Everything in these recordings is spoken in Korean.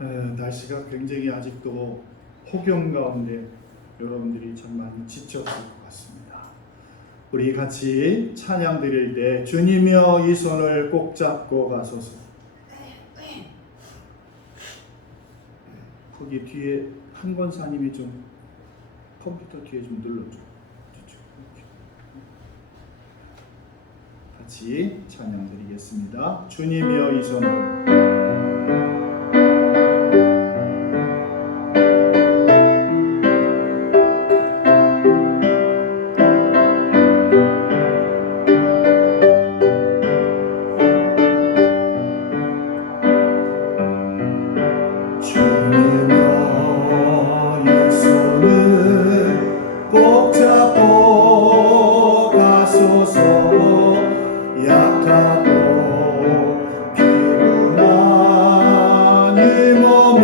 날씨가 굉장히 아직도 폭염 가운데 여러분들이 참 많이 지쳤을 것 같습니다. 우리 같이 찬양 드릴 때 주님이여 이 손을 꼭 잡고 가소서. 거기 뒤에 한 권사님이 좀 컴퓨터 뒤에 좀 눌러줘. 같이 찬양 드리겠습니다. 주님이여 이 손을 꼭 잡고 가소서. 약하고 피곤한 이 몸을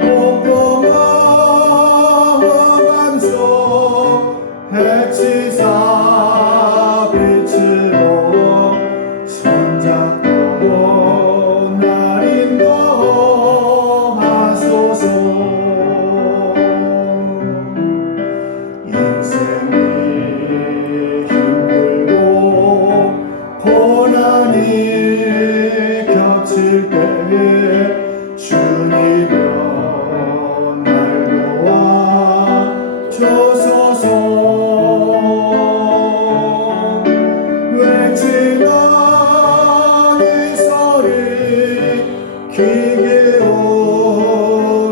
꼼꼼하면서 해치사 빛으로 손잡고 날 인도하소서. 주님여 날 도와주소서. 외치는 이 소리 귀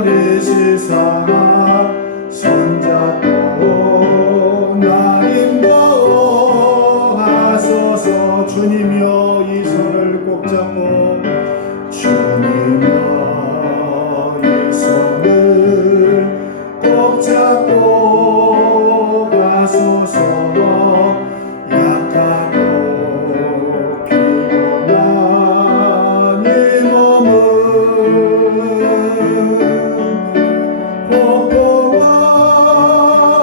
기울이시사 손잡고 날 인도하소서. 주님여 이 손을 꼭 잡고 주님여 이 손을 꼭 잡고 가소서. 약하고 피곤한 이 몸을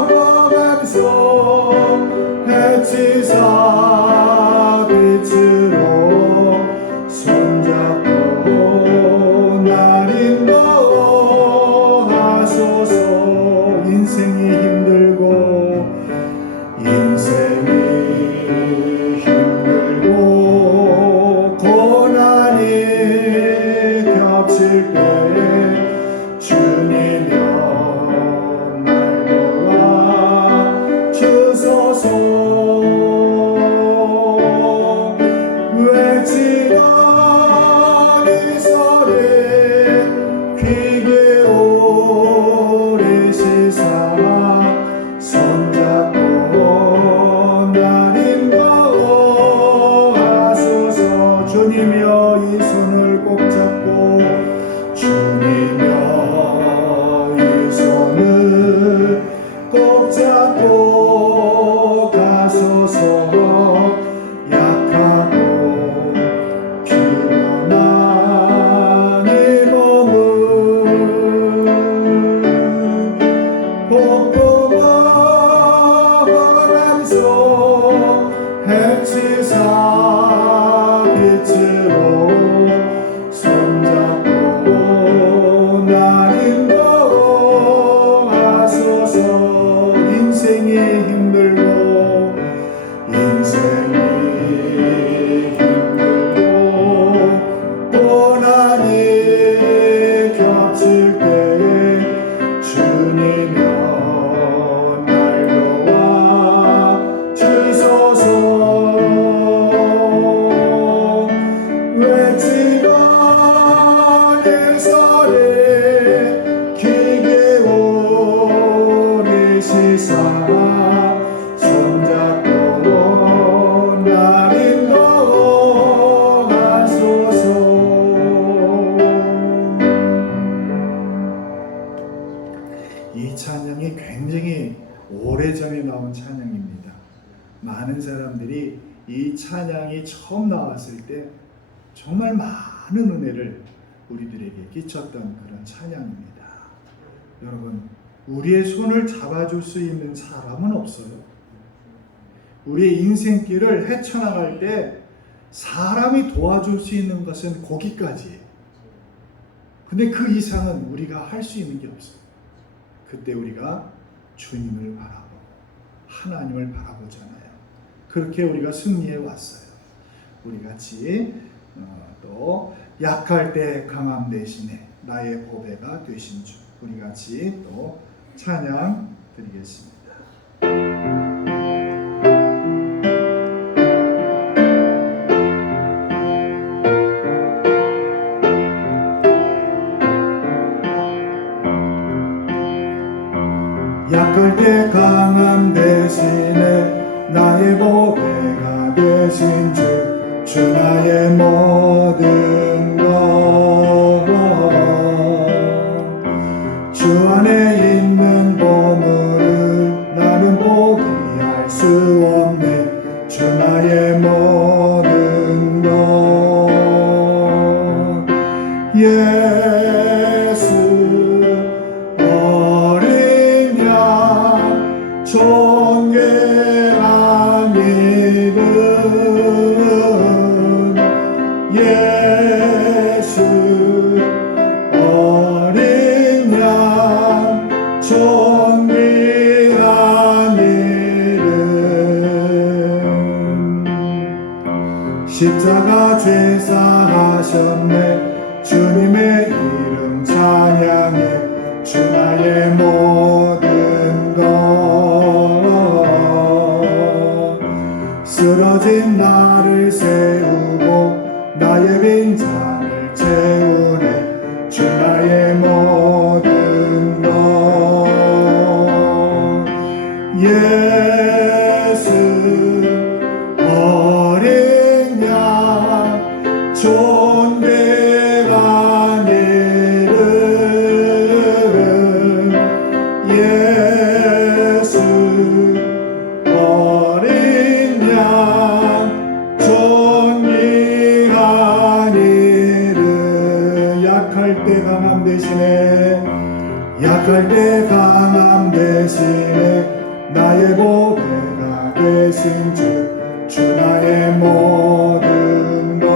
꼼꼼하면서 해치사 빛으로 손잡고 날 인도하소서. 인생이 힘들고 고난이 겹칠 때에 주님여 날 도와주소서. 외치는 이 소리 귀 기울이시사 손잡고 날 인도하소서. 주님여 이 손을 꼭 잡고 주님여 이 손을 꼭 잡고 가소서. 약하고 피곤한 이 몸을 꼼꼼하면서 해치사 빛으로 손잡고 날 인도하소서. 인생이 힘들고 고난이 겹칠 때에 주님여 날 도와주소서. 외치는 이 소리 귀 기울이시사 손잡고 날 인도하소서. 이 찬양이 굉장히 오래전에 나온 찬양입니다. 많은 사람들이 이 찬양이 처음 나왔을 때 정말 많은 은혜를 우리들에게 끼쳤던 그런 찬양입니다. 여러분, 우리의 손을 잡아줄 수 있는 사람은 없어요. 우리의 인생길을 헤쳐나갈 때 사람이 도와줄 수 있는 것은 거기까지예요. 근데 그 이상은 우리가 할 수 있는 게 없어요. 그때 우리가 주님을 바라보고 하나님을 바라보잖아요. 그렇게 우리가 승리해 왔어요. 우리 같이 또 약할 때 강함 대신에 나의 보배가 되신 주, 우리 같이 또 찬양 드리겠습니다. 약할 때 강함 대신에 나의 보배가 되신 주, 주 나의 모든 것, 주 안에 있는 보물을 나는 포기할 수 없네. 주 나의 모든 것, 예수 존귀한 이름, 예수 어린 양 존귀한 이름, 십자가 죄사하셨네. 주님의 이름 찬양해. 주 나의 모든 것, 쓰러진 나를 세우고 나의 빈잔을 채우네. 주 나의 모든 것, 예수 어린 양 존귀한 이름, 예수 어린 양 존귀한 이름, 약할 때 강함 대신에, 약할 때 강함 대신에 나의 보배가 되신 주, 주 나의 모든 것,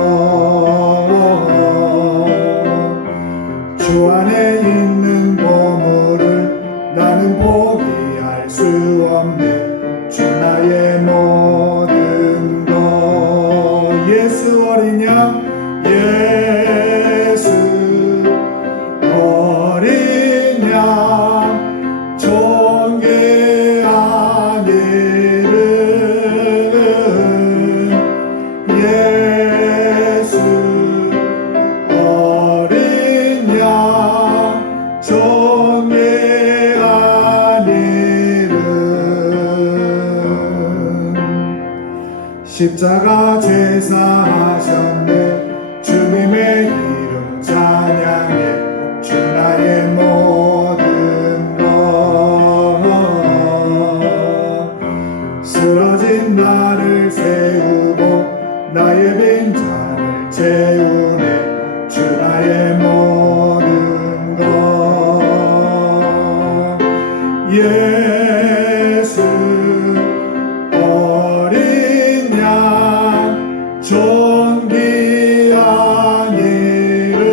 주 안에 있는 보물을 나는 포기할 수 없네. 주 나의 모든 것, 예수 어린 양, 예수 어린 양 존귀한 이름, 예수 어린 양 존귀한 이름, 십자가 죄사하셨네. 주님의 이름 찬양해. 주 나의 모든 것, 쓰러진 나를 세우고 나의 빈잔을 채우네. 주 나의 모든 것, 예수 어린 양 존귀한 이름,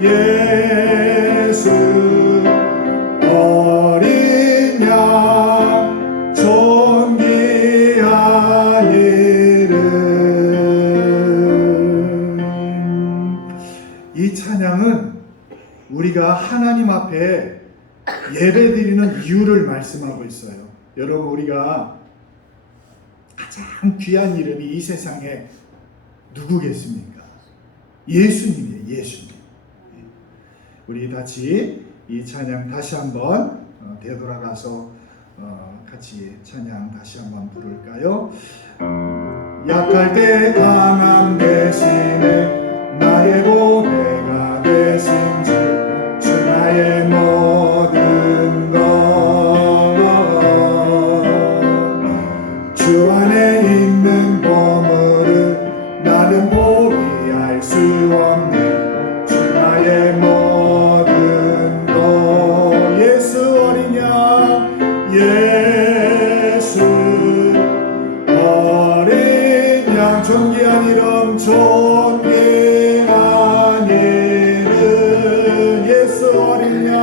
예수 어린 양 존귀한 이름. 이 찬양은 우리가 하나님 앞에 예배드리는 이유를 말씀하고 있어요. 여러분, 우리가 가장 귀한 이름이 이 세상에 누구겠습니까? 예수님이에요. 예수님. 우리 같이 이 찬양 다시 한번 되돌아가서 같이 찬양 다시 한번 부를까요? 약할 때 강함 대신에 나의 보배가 되신 주, 주 나의 모든 것, 주 안에 있는 보물을 나는 포기할 수 없네. 주 나의 모든 것, 예수 어린 양, 예수 존귀한 이름 예수 어린 양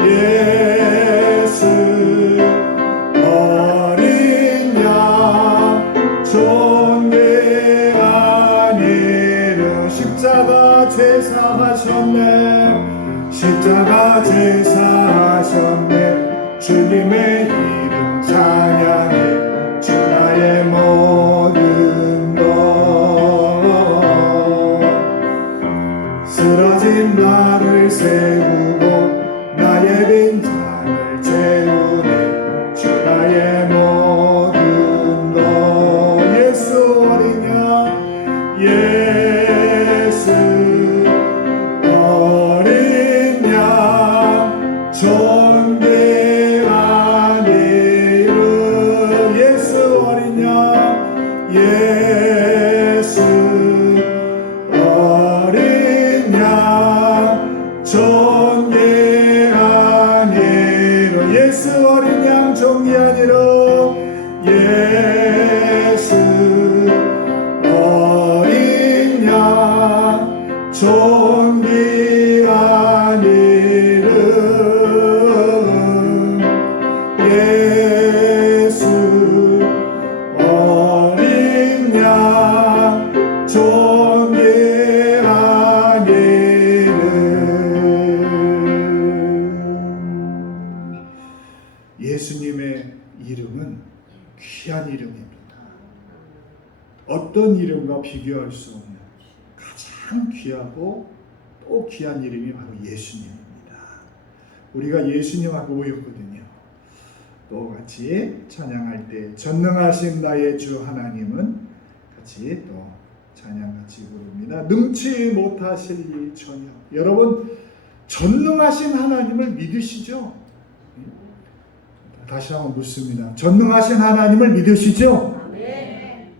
예수 어린 양 존귀한 이름 십자가 제사하셨네 십자가 제사하셨네 주님의 이름 찬양해 주 나의 모든 것 쓰러진 나를 세우고 나의 빈잔을 채우네 주 나의 모든 것 예수 어린 양 예수 어린 양 존귀한 이름 예수 어린 양 예수 어린 양 존귀한 이름 예수 어린 양 존귀한 이름 예수 어린 양 존귀한 이름 예수 어린 양 존귀한 이름 예수님의 이름은 귀한 이름입니다. 어떤 이름과 비교할 수 없는 가장 귀하고 또 귀한 이름이 바로 예수님입니다. 우리가 예수님하고 모였거든요. 또 같이 찬양할 때 전능하신 나의 주 하나님은 같이 또 찬양 같이 부릅니다. 능치 못하실 일 전혀. 여러분 전능하신 하나님을 믿으시죠? 다시 한번 묻습니다. 전능하신 하나님을 믿으시죠? 네.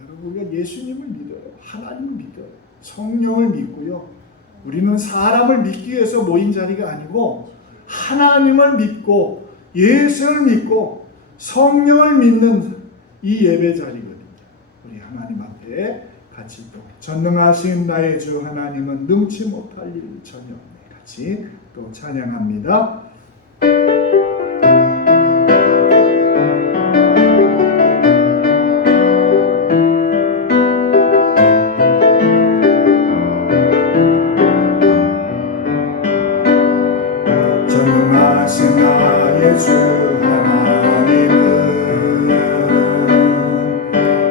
여러분 우리가 예수님을 믿어요. 하나님을 믿어요. 성령을 믿고요. 우리는 사람을 믿기 위해서 모인 자리가 아니고 하나님을 믿고 예수를 믿고 성령을 믿는 이 예배 자리거든요. 우리 하나님 앞에 같이 또 전능하신 나의 주 하나님은 능치 못할 일 전혀 같이 또 찬양합니다. 전능하신 나의 주 하나님은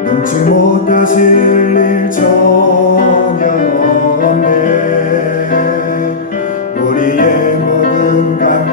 능치 못하실 일 전혀 없네 우리의 모든 감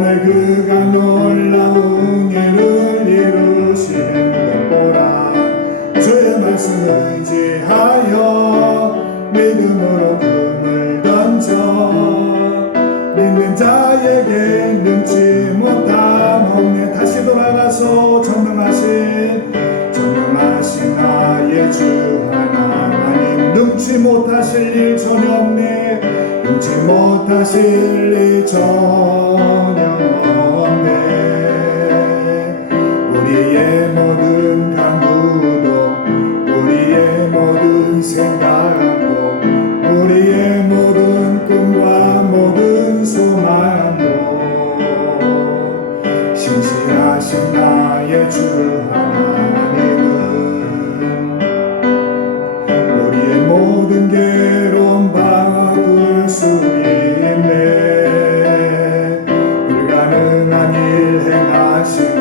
오늘 그가 놀라운 일을 이루시는 것 보라. 주의 말씀 의지하여 믿음으로 금을 던져 믿는 자에게 능치 못함 없네. 다시 돌아가서 전능하신 나의 주 하나님, 능치 못하실 일 전혀 없네. 능치 못하실 일 전혀 없네. 우리의 모든 간구도, 우리의 모든 생각도, 우리의 모든 꿈과 모든 소망도 신실하신 나의 주 하나님은 우리의 모든 괴로움 바꿀 수 있네. 불가능한 일 행하시고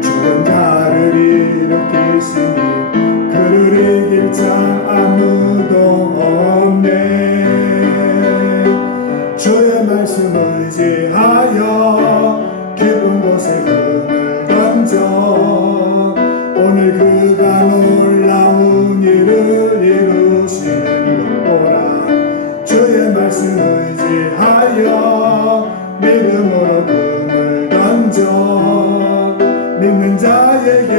죽은 자를 일으키시니 그를 이길 자 아무도 없네. 주의 말씀 의지하여 깊은 곳에 금을 던져 오늘 그가 놀라운 일을 이루시는 것 보라. 주의 말씀 의지하여 믿음으로 금을 던져 믿는 자에게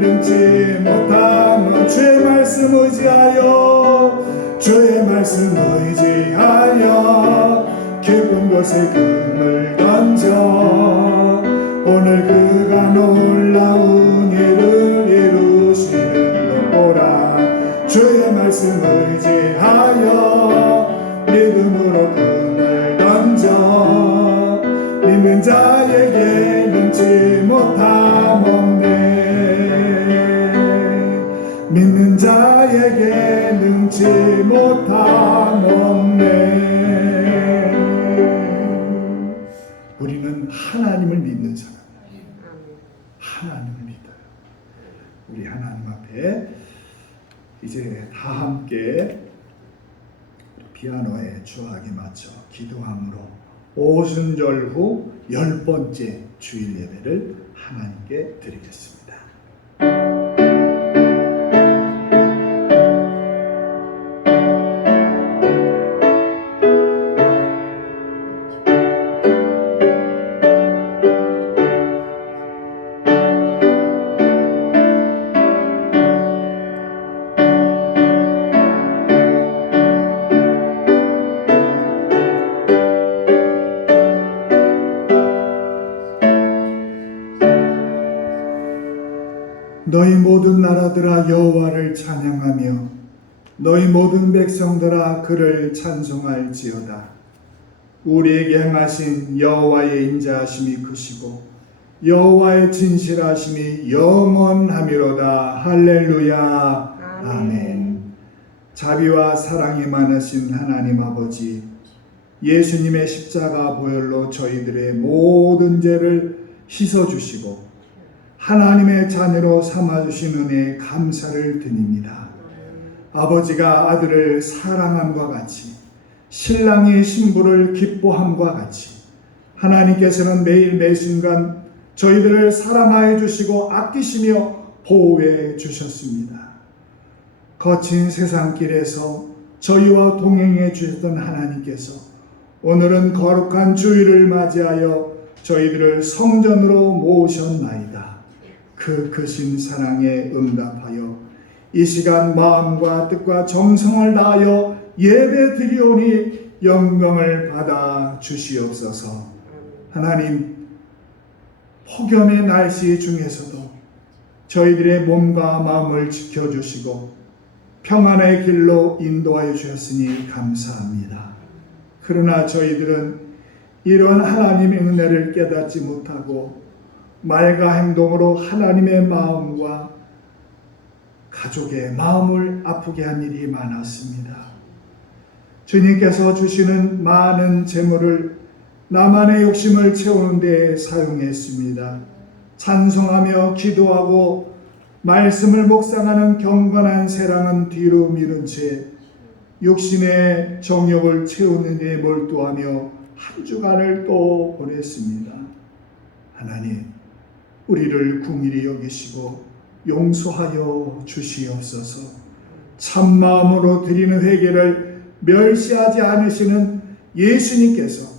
능치 못함은 주의 말씀 의지하여, 주의 말씀 의지하여 깊은 곳에 금을 던져 오늘 그가 놀라운 일을 이루시는 것 보라. 주의 말씀 의지하여 믿음으로 금을 던져 믿는 자에게 능치 못함 없네. 믿는 자에게 능치 못함 없네. 우리는 하나님을 믿는 사람, 하나님을 믿어요. 우리 하나님 앞에 이제 다 함께 피아노에 주악에 맞춰 기도함으로 오순절 후 10번째 주일 예배를 하나님께 드리겠습니다. 너희 모든 나라들아 여호와를 찬양하며 너희 모든 백성들아 그를 찬송할지어다. 우리에게 행하신 여호와의 인자하심이 크시고 여호와의 진실하심이 영원하미로다. 할렐루야. 아멘. 자비와 사랑이 많으신 하나님 아버지, 예수님의 십자가 보혈로 저희들의 모든 죄를 씻어주시고 하나님의 자녀로 삼아주신 은혜에 감사를 드립니다. 아버지가 아들을 사랑함과 같이 신랑이 신부를 기뻐함과 같이 하나님께서는 매일 매순간 저희들을 사랑하여 주시고 아끼시며 보호해 주셨습니다. 거친 세상길에서 저희와 동행해 주셨던 하나님께서 오늘은 거룩한 주일을 맞이하여 저희들을 성전으로 모으셨나이다. 그 크신 사랑에 응답하여 이 시간 마음과 뜻과 정성을 다하여 예배 드리오니 영광을 받아 주시옵소서. 하나님, 폭염의 날씨 중에서도 저희들의 몸과 마음을 지켜주시고 평안의 길로 인도하여 주셨으니 감사합니다. 그러나 저희들은 이런 하나님의 은혜를 깨닫지 못하고 말과 행동으로 하나님의 마음과 가족의 마음을 아프게 한 일이 많았습니다. 주님께서 주시는 많은 재물을 나만의 욕심을 채우는 데 사용했습니다. 찬송하며 기도하고 말씀을 묵상하는 경건한 세랑은 뒤로 미룬 채 육신의 정욕을 채우는 데 몰두하며 한 주간을 또 보냈습니다. 하나님, 우리를 긍휼히 여기시고 용서하여 주시옵소서. 참마음으로 드리는 회개를 멸시하지 않으시는 예수님께서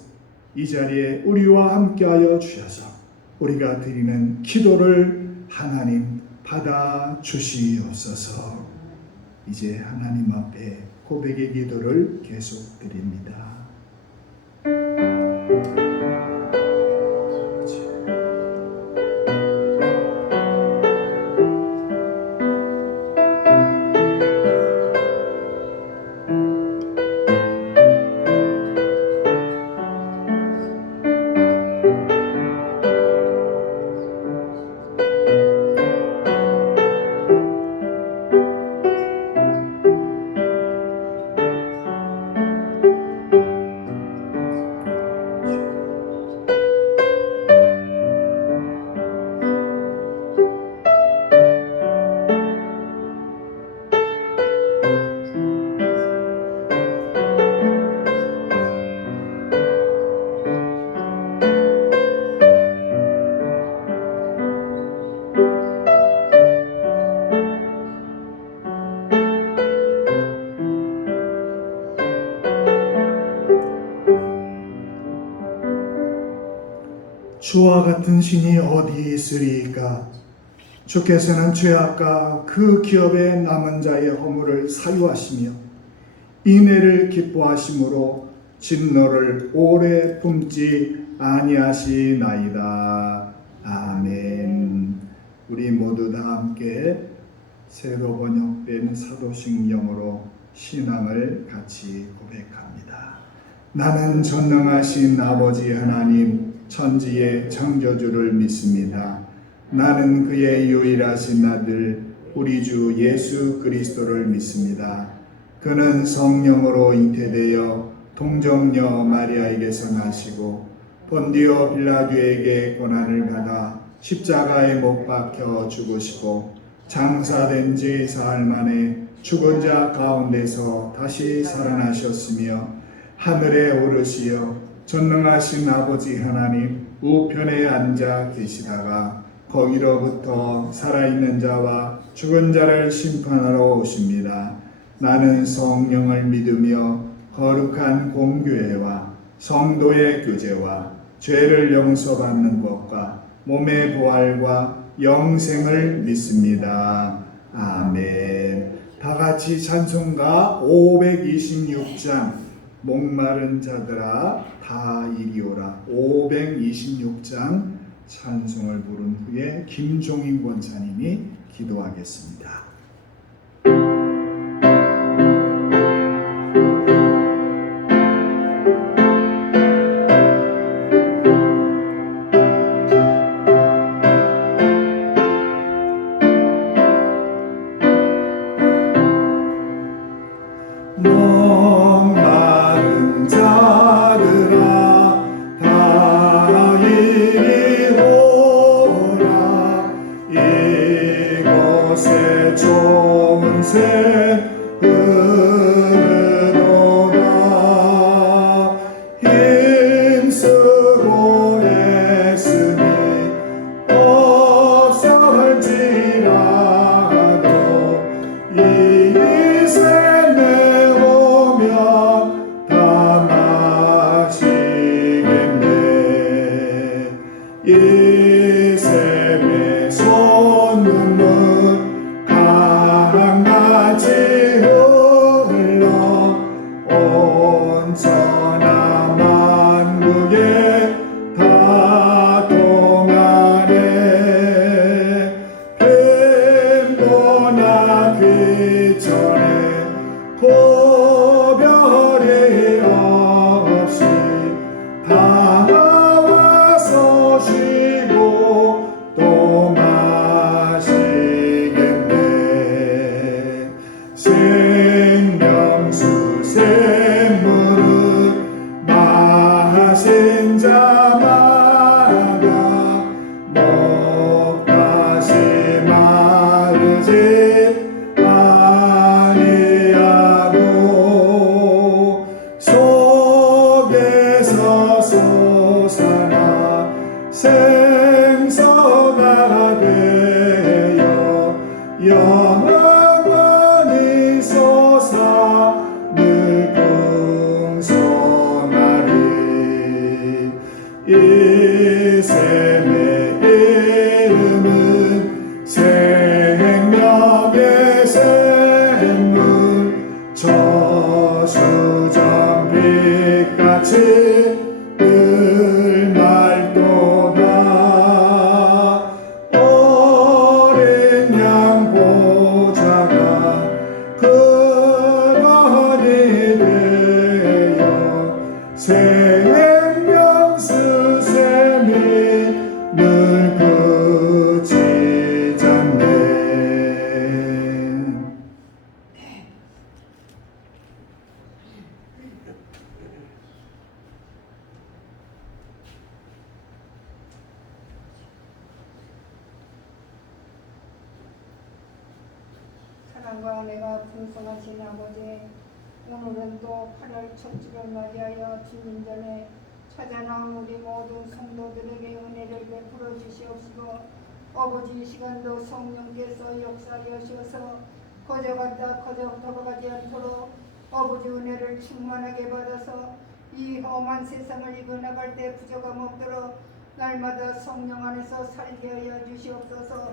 이 자리에 우리와 함께하여 주셔서 우리가 드리는 기도를 하나님 받아 주시옵소서. 이제 하나님 앞에 고백의 기도를 계속 드립니다. 주와 같은 신이 어디 있으리이까? 주께서는 죄악과 그 기업의 남은 자의 허물을 사유하시며 인애를 기뻐하심으로 진노를 오래 품지 아니하시나이다. 아멘. 우리 모두 다 함께 새로 번역된 사도신경으로 신앙을 같이 고백합니다. 나는 전능하신 아버지 하나님 천지의 창조주를 믿습니다. 나는 그의 유일하신 아들 우리 주 예수 그리스도를 믿습니다. 그는 성령으로 잉태되어 동정녀 마리아에게서 나시고 본디오 빌라도에게 고난을 받아 십자가에 못 박혀 죽으시고 장사된 지 사흘 만에 죽은 자 가운데서 다시 살아나셨으며 하늘에 오르시어 전능하신 아버지 하나님 우편에 앉아 계시다가 거기로부터 살아있는 자와 죽은 자를 심판하러 오십니다. 나는 성령을 믿으며 거룩한 공교회와 성도의 교제와 죄를 용서받는 것과 몸의 부활과 영생을 믿습니다. 아멘. 다 같이 찬송가 526장 목마른 자들아 다 이리오라 526장 찬송을 부른 후에 김종인 권사님이 기도하겠습니다. 목마른 자들아 다 이리 오라 이곳에 좋은 새 흐르도다 힘쓰고 애쓰니 없어할지라도 이 샘에 오면 다 마시겠네. 이 샘의 손눈물 강같이 흘러 온 천하 만국에 다 통하네. 빈곤하기 전에 고별이 없이 다 와서 쉬고 또 마시겠네. 생명수 샘물은 마신 자마다 목 다시 마르지 아니하고 속에서 솟아나 새 셈의 이름은 생명의 샘물 저수정 빛같이 늘 맑도다. 어린 양 보좌가 근원이 되어 생명 수샘이 늘 그치지 않네. 사랑과 은혜가 풍성하신 아버지, 오늘은 또 8월 첫 주를 맞이하여 주님 전에 찾아나온 우리 모든 성도들에게 은혜를 베풀어 주시옵시고, 아버지 이 시간도 성령께서 역사하셔서 거저갔다 거저 돌아가지 않도록 아버지 은혜를 충만하게 받아서 이 험한 세상을 이겨나갈 때 부족함 없도록 날마다 성령 안에서 살게 하여 주시옵소서.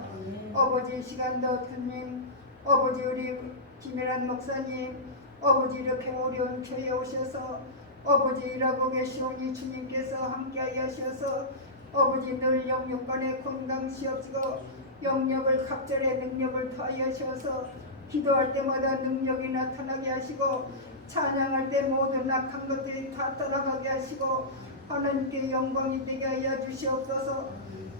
아버지 이 시간도 주님, 아버지 우리 김일환 목사님, 아버지 이렇게 어려운 교회에 오셔서 아버지 일하고 계시오니 주님께서 함께하여 하셔서 아버지 늘 영육간에 건강시옵시고 영역을 각절의 능력을 더하여 하셔서 기도할 때마다 능력이 나타나게 하시고 찬양할 때 모든 악한 것들이 다 떠나가게 하시고 하나님께 영광이 되게 하여 주시옵소서.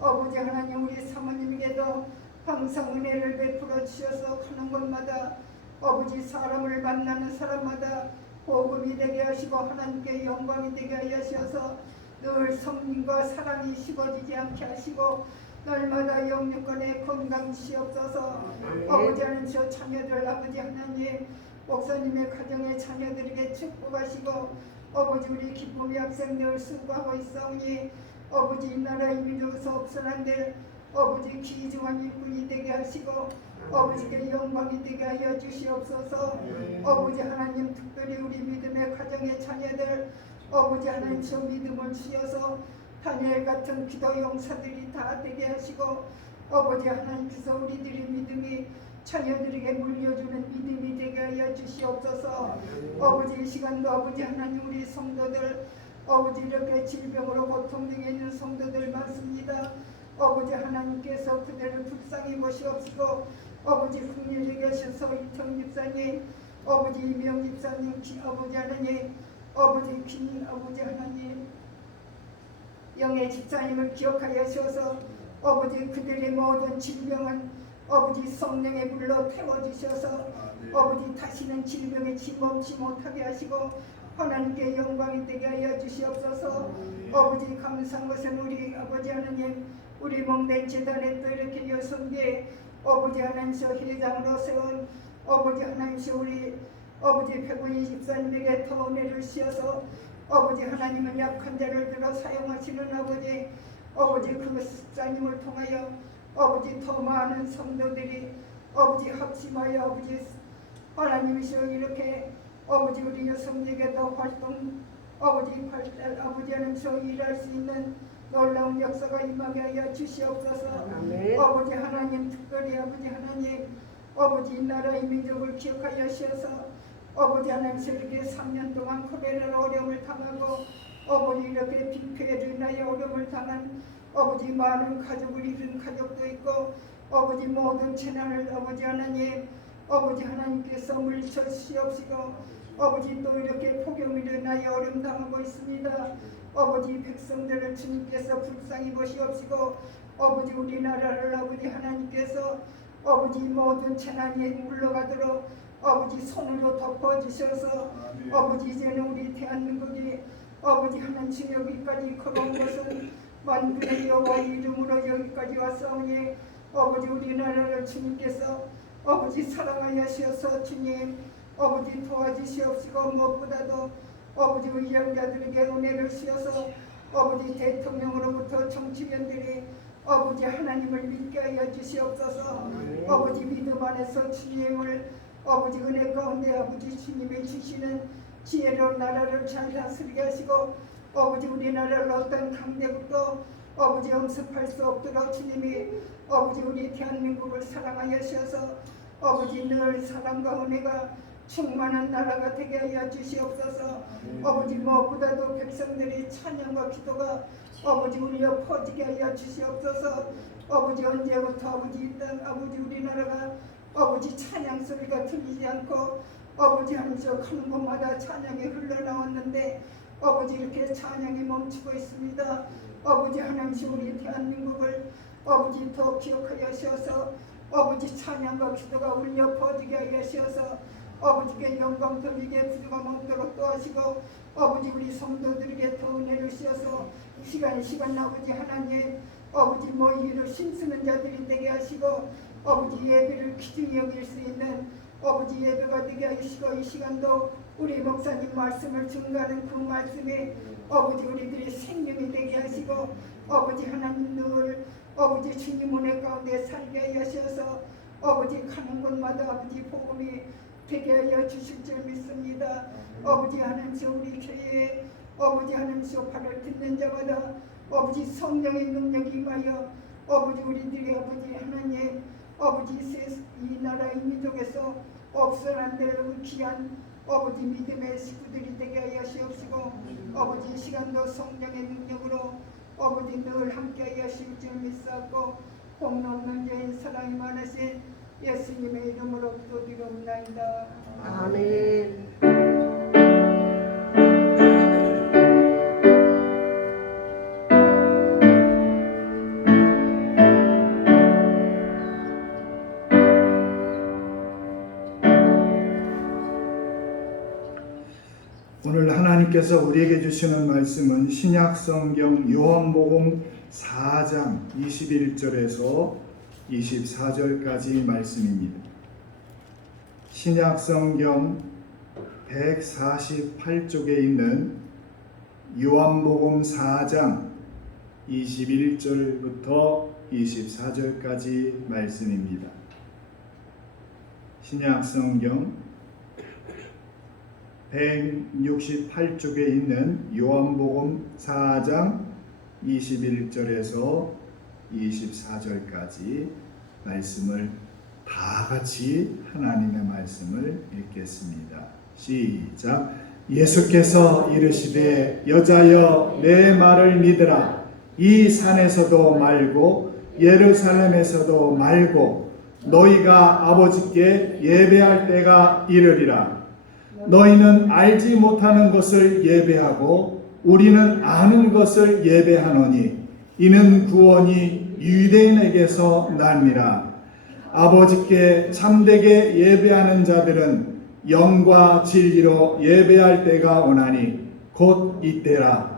아버지 하나님 우리 사모님에게도 항상 은혜를 베풀어 주셔서 가는 곳마다 아버지 사람을 만나는 사람마다 복음이 되게 하시고 하나님께 영광이 되게 하셔서 늘 성령과 사랑이 식어지지 않게 하시고 날마다 영육간에 건강 주시옵소서. 아버지 하나님 저 자녀들 아버지 하나님 목사님의 가정의 자녀들에게 축복하시고 아버지 우리 기쁨의 학생들 수고하고 있사오니 아버지 이 나라 이민족에서 없어난들 아버지 귀중한 일꾼이 되게 하시고 아버지께 영광이 되게 하여 주시옵소서. 아버지 하나님 특별히 우리 믿음의 가정의 자녀들 아버지 하나님 저 믿음을 주셔서 다니엘 같은 기도 용사들이 다 되게 하시고 아버지 하나님께서 우리들의 믿음이 자녀들에게 물려주는 믿음이 되게 하여 주시옵소서. 아버지 이 시간도 아버지 하나님 우리 성도들 아버지 이렇게 질병으로 고통중에 있는 성도들 많습니다. 아버지 하나님께서 그들을 불쌍히 보시옵시고 아버지 국민에게 하셔서 이청 집사님 아버지 이명 집사님 아버지 하나님 아버지 긴 아버지 하나님 영의 집사님을 기억하여 주셔서 아버지 그들의 모든 질병은 아버지 성령의 불로 태워주셔서 아버지 다시는 질병에 침범치 못하게 하시고 하나님께 영광이 되게 하여 주시옵소서. 아버지 감사한 것은 우리 아버지 하나님 우리 목내 재단에 또 이렇게 여성계 아버지 하나님 저 회장으로 세운 아버지 하나님 저 우리 아버지 백운희 집사님에게 더 은혜를 주셔서 아버지 하나님은 약한 자를 들어 사용하시는 아버지 그 집사님을 통하여 아버지 더 많은 성도들이 아버지 합심하여 아버지 하나님이시여 이렇게 아버지 우리 여성에게도 활동 아버지 발달 아버지 하는 저 일할 수 있는 놀라운 역사가 임하게 하여 주시옵소서. 아버지 하나님 특별히 아버지 하나님 아버지 이 나라 이 민족을 기억하여 주셔서 아버지 하나님 저렇게 3년 동안 코레라로 어려움을 당하고 아버지 이렇게 빈폐로 인하여 어려움을 당한 아버지 많은 가족을 잃은 가족도 있고 아버지 모든 재난을 아버지 하나님 아버지 하나님께서 물리쳐 주시옵시고 아버지 또 이렇게 폭염으로 인하여 어려움 당하고 있습니다. 아버지 백성들을 주님께서 불쌍히 보시옵시고 아버지 우리나라를 아버지 하나님께서 아버지 모든 재난이 물러가도록 아버지 손으로 덮어주셔서 아버지 이제는 우리 대한민국이 아버지 하나님 여기까지 걸어온 것은 만군의 여호와의 이름으로 여기까지 왔사오니 아버지 우리나라를 주님께서 아버지 사랑하여 주셔서 주님 아버지 도와주시옵시고 무엇보다도 아버지 의령자들에게 은혜를 주셔서 아버지 대통령으로부터 정치인들이 아버지 하나님을 믿게 하여 주시옵소서. 아버지 믿음 안에서 주님을 아버지 은혜 가운데 아버지 주님이 주시는 지혜로운 나라를 잘 다스리게 하시고 아버지 우리나라를 어떤 강대국도 아버지 엄습할 수 없도록 주님이 아버지 우리 대한민국을 사랑하여 주셔서 아버지 늘 사랑과 은혜가 충만한 나라가 되게 하여 주시옵소서. 아버지 무엇보다도 백성들의 찬양과 기도가 아버지 울려 퍼지게 하여 주시옵소서. 아버지 언제부터 아버지 이 땅 아버지 우리나라가 아버지 찬양 소리가 들리지 않고 아버지 하나님 가는 곳마다 찬양이 흘러나왔는데 아버지 이렇게 찬양이 멈추고 있습니다. 아버지 하나님 우리 대한민국을 아버지 더 기억하여 주셔서 아버지 찬양과 기도가 울려 퍼지게 하여 주셔서 아버지께 영광 돌리게 부족함 없도록 도와시고 아버지 우리 성도들에게 더 은혜를 주셔서 시간 아버지 하나님 아버지 모이기로 힘쓰는 자들이 되게 하시고 아버지 예배를 귀중히 여길 수 있는 아버지 예배가 되게 하시고 이 시간도 우리 목사님 말씀을 증거하는 그 말씀에 아버지 우리들의 생명이 되게 하시고 아버지 하나님 늘 아버지 주님 은혜 가운데 살게 하여 주셔서 아버지 가는 곳마다 아버지 복음이 되게 하여 주실 줄 믿습니다. 아버지 하나님 우리 교회에 아버지 하나님 발을 듣는 자마다 아버지 성령의 능력이 임하여 아버지 우리들이 아버지 하나님 아버지 이 나라 이 민족에서 없어는 안 될 귀한 아버지 믿음의 식구들이 되게 하여 주옵시고 아버지 이 시간도 성령의 능력으로 아버지 늘 함께 하여 주실 줄 믿사옵고 공로없는 죄인 사랑이 많으신 예수님의 이름으로 기도드리옵나이다. 아멘. 오늘 하나님께서 우리에게 주시는 말씀은 신약성경 요한복음 4장 21절에서 24절까지 말씀입니다. 신약성경 148쪽에 있는 요한복음 4장 21절부터 24절까지 말씀입니다. 신약성경 168쪽에 있는 요한복음 4장 21절에서 24절까지 말씀을 다 같이 하나님의 말씀을 읽겠습니다. 시작. 예수께서 이르시되 여자여 내 말을 믿으라. 이 산에서도 말고 예루살렘에서도 말고 너희가 아버지께 예배할 때가 이르리라. 너희는 알지 못하는 것을 예배하고 우리는 아는 것을 예배하노니 이는 구원이 유대인에게서 납니다. 아버지께 참되게 예배하는 자들은 영과 진리로 예배할 때가 오나니 곧 이때라.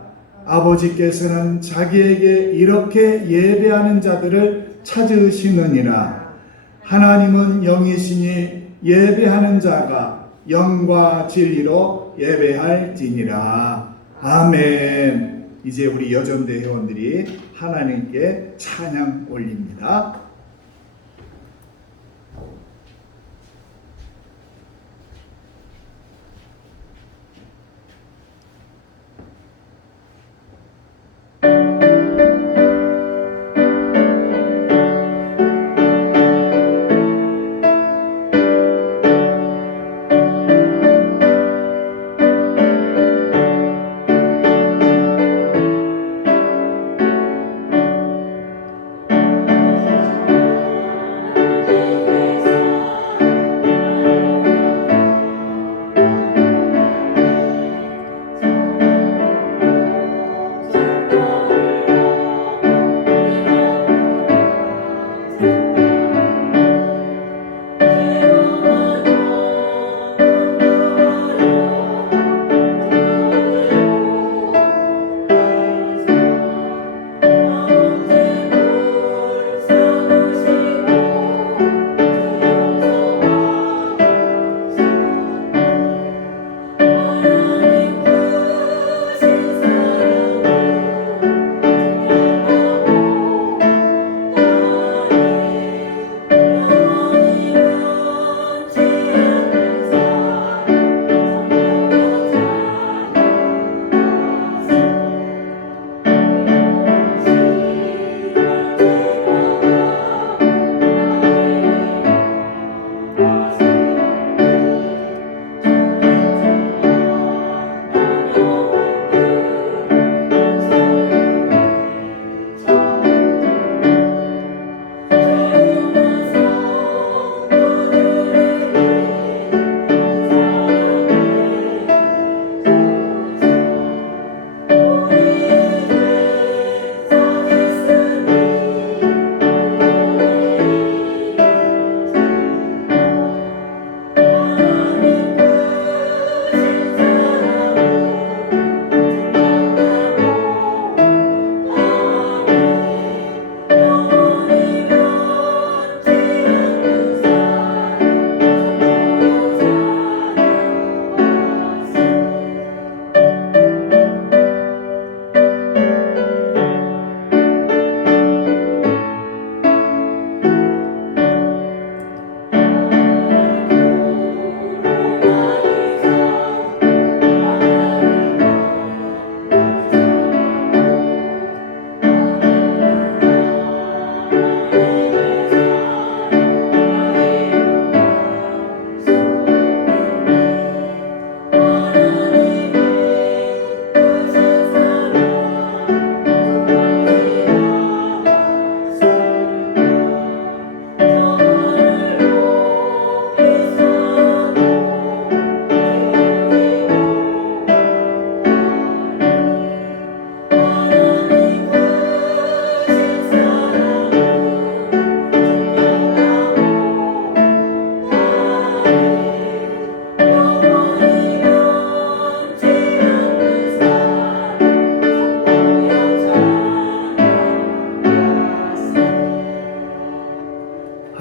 아버지께서는 자기에게 이렇게 예배하는 자들을 찾으시느니라. 하나님은 영이시니 예배하는 자가 영과 진리로 예배할지니라. 아멘. 이제 우리 여전대 회원들이 하나님께 찬양 올립니다.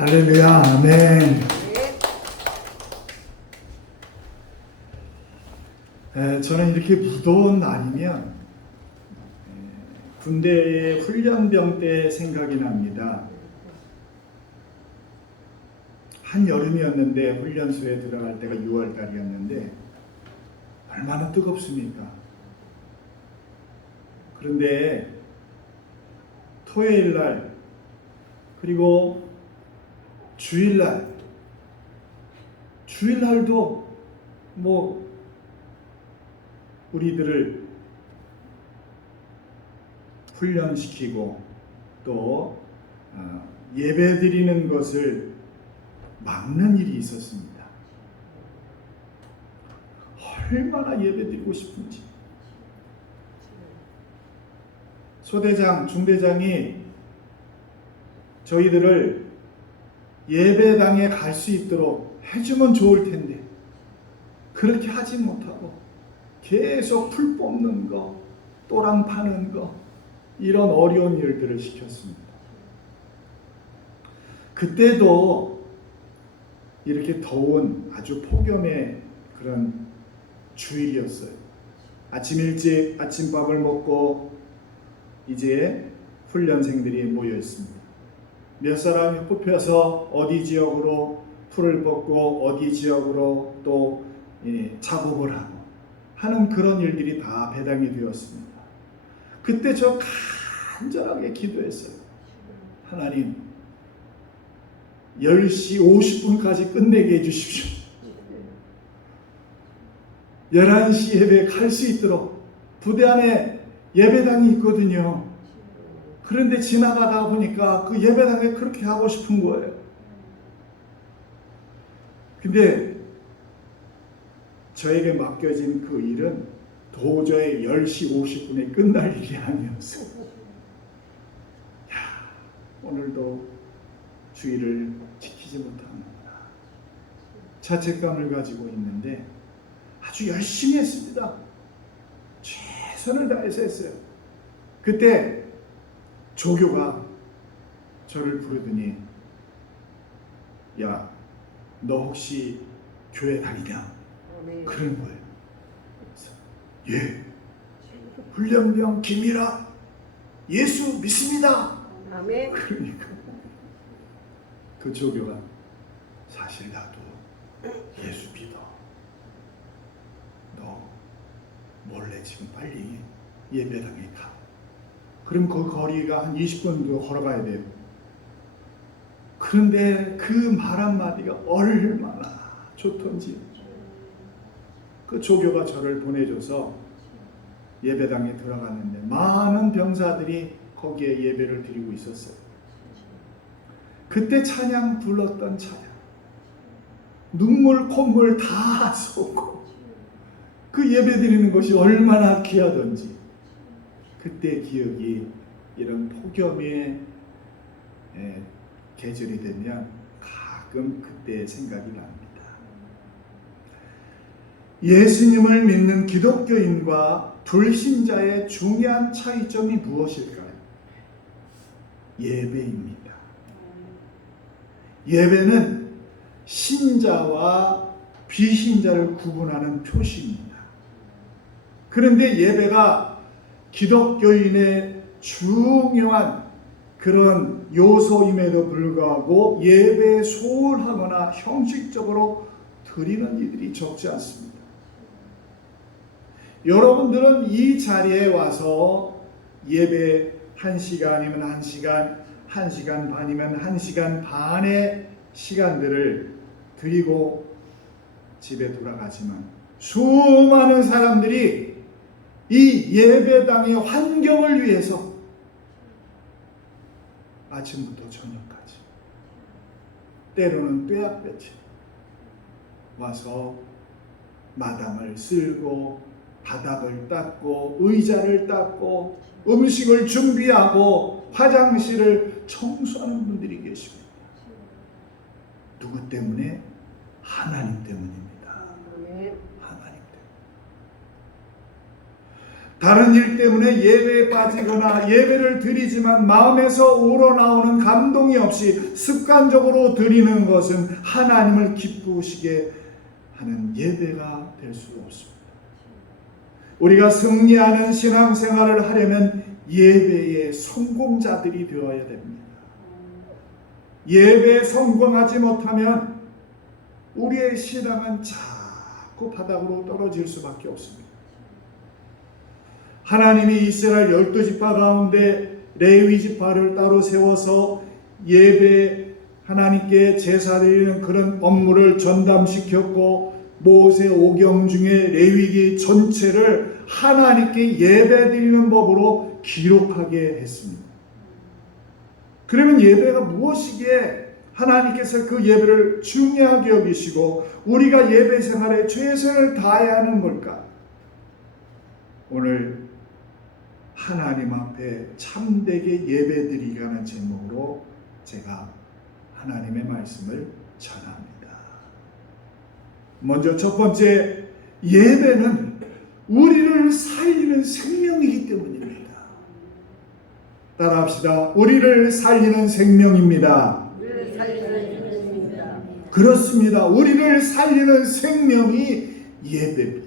할렐루야, 아멘. 저는 이렇게 무더운 날이면 군대의 훈련병 때 생각이 납니다. 한여름이었는데 훈련소에 들어갈 때가 6월 달이었는데 얼마나 뜨겁습니까? 그런데 토요일 날 그리고 주일날도 뭐 우리들을 훈련시키고 또 예배 드리는 것을 막는 일이 있었습니다. 얼마나 예배 드리고 싶은지. 소대장, 중대장이 저희들을 예배당에 갈 수 있도록 해주면 좋을 텐데 그렇게 하지 못하고 계속 풀 뽑는 거, 또랑 파는 거 이런 어려운 일들을 시켰습니다. 그때도 이렇게 더운 아주 폭염의 그런 주일이었어요. 아침 일찍 아침밥을 먹고 이제 훈련생들이 모여 있습니다. 몇 사람이 뽑혀서 어디 지역으로 풀을 뽑고 어디 지역으로 또 작업을 하고 하는 그런 일들이 다 배당이 되었습니다. 그때 저 간절하게 기도했어요. 하나님 10시 50분까지 끝내게 해주십시오. 11시 예배 갈 수 있도록 부대 안에 예배당이 있거든요. 그런데 지나가다 보니까 그 예배당에 그렇게 하고 싶은 거예요. 근데 저에게 맡겨진 그 일은 도저히 10시 50분에 끝날 일이 아니었어요. 오늘도 주의를 지키지 못하는구나. 자책감을 가지고 있는데 아주 열심히 했습니다. 최선을 다해서 했어요. 그때 조교가 저를 부르더니 야, 너 혹시 교회 다니냐? 그런 거예요. 그래서 예, 훈련병 김이라 예수 믿습니다. 아멘. 그러니까 그 조교가 사실 나도 예수 믿어. 너 몰래 지금 빨리 예배당에 가. 그럼 그 거리가 한 20분도 걸어가야 돼요. 그런데 그 말 한마디가 얼마나 좋던지 그 조교가 저를 보내줘서 예배당에 들어갔는데 많은 병사들이 거기에 예배를 드리고 있었어요. 그때 찬양 불렀던 찬양 눈물 콧물 다 쏟고 그 예배 드리는 것이 얼마나 귀하던지 그때 기억이 이런 폭염의 계절이 되면 가끔 그때의 생각이 납니다. 예수님을 믿는 기독교인과 불신자의 중요한 차이점이 무엇일까요? 예배입니다. 예배는 신자와 비신자를 구분하는 표시입니다. 그런데 예배가 기독교인의 중요한 그런 요소임에도 불구하고 예배에 소홀하거나 형식적으로 드리는 이들이 적지 않습니다. 여러분들은 이 자리에 와서 예배 1시간이면 1시간, 1시간 반이면 1시간 반의 시간들을 드리고 집에 돌아가지만 수많은 사람들이 이 예배당의 환경을 위해서 아침부터 저녁까지 때로는 떼약볕에 와서 마당을 쓸고 바닥을 닦고 의자를 닦고 음식을 준비하고 화장실을 청소하는 분들이 계십니다. 누구 때문에? 하나님 때문입니다. 하나님 때문에. 다른 일 때문에 예배에 빠지거나 예배를 드리지만 마음에서 우러나오는 감동이 없이 습관적으로 드리는 것은 하나님을 기쁘시게 하는 예배가 될 수 없습니다. 우리가 승리하는 신앙생활을 하려면 예배의 성공자들이 되어야 됩니다. 예배에 성공하지 못하면 우리의 신앙은 자꾸 바닥으로 떨어질 수밖에 없습니다. 하나님이 이스라엘 12지파 가운데 레위 지파를 따로 세워서 예배 하나님께 제사 드리는 그런 업무를 전담시켰고 모세 오경 중에 레위기 전체를 하나님께 예배 드리는 법으로 기록하게 했습니다. 그러면 예배가 무엇이기에 하나님께서 그 예배를 중요하게 여기시고 우리가 예배 생활에 최선을 다해야 하는 걸까? 오늘 하나님 앞에 참되게 예배드리라는 제목으로 제가 하나님의 말씀을 전합니다. 먼저 첫 번째, 예배는 우리를 살리는 생명이기 때문입니다. 따라합시다. 우리를 살리는 생명입니다. 그렇습니다. 우리를 살리는 생명이 예배입니다.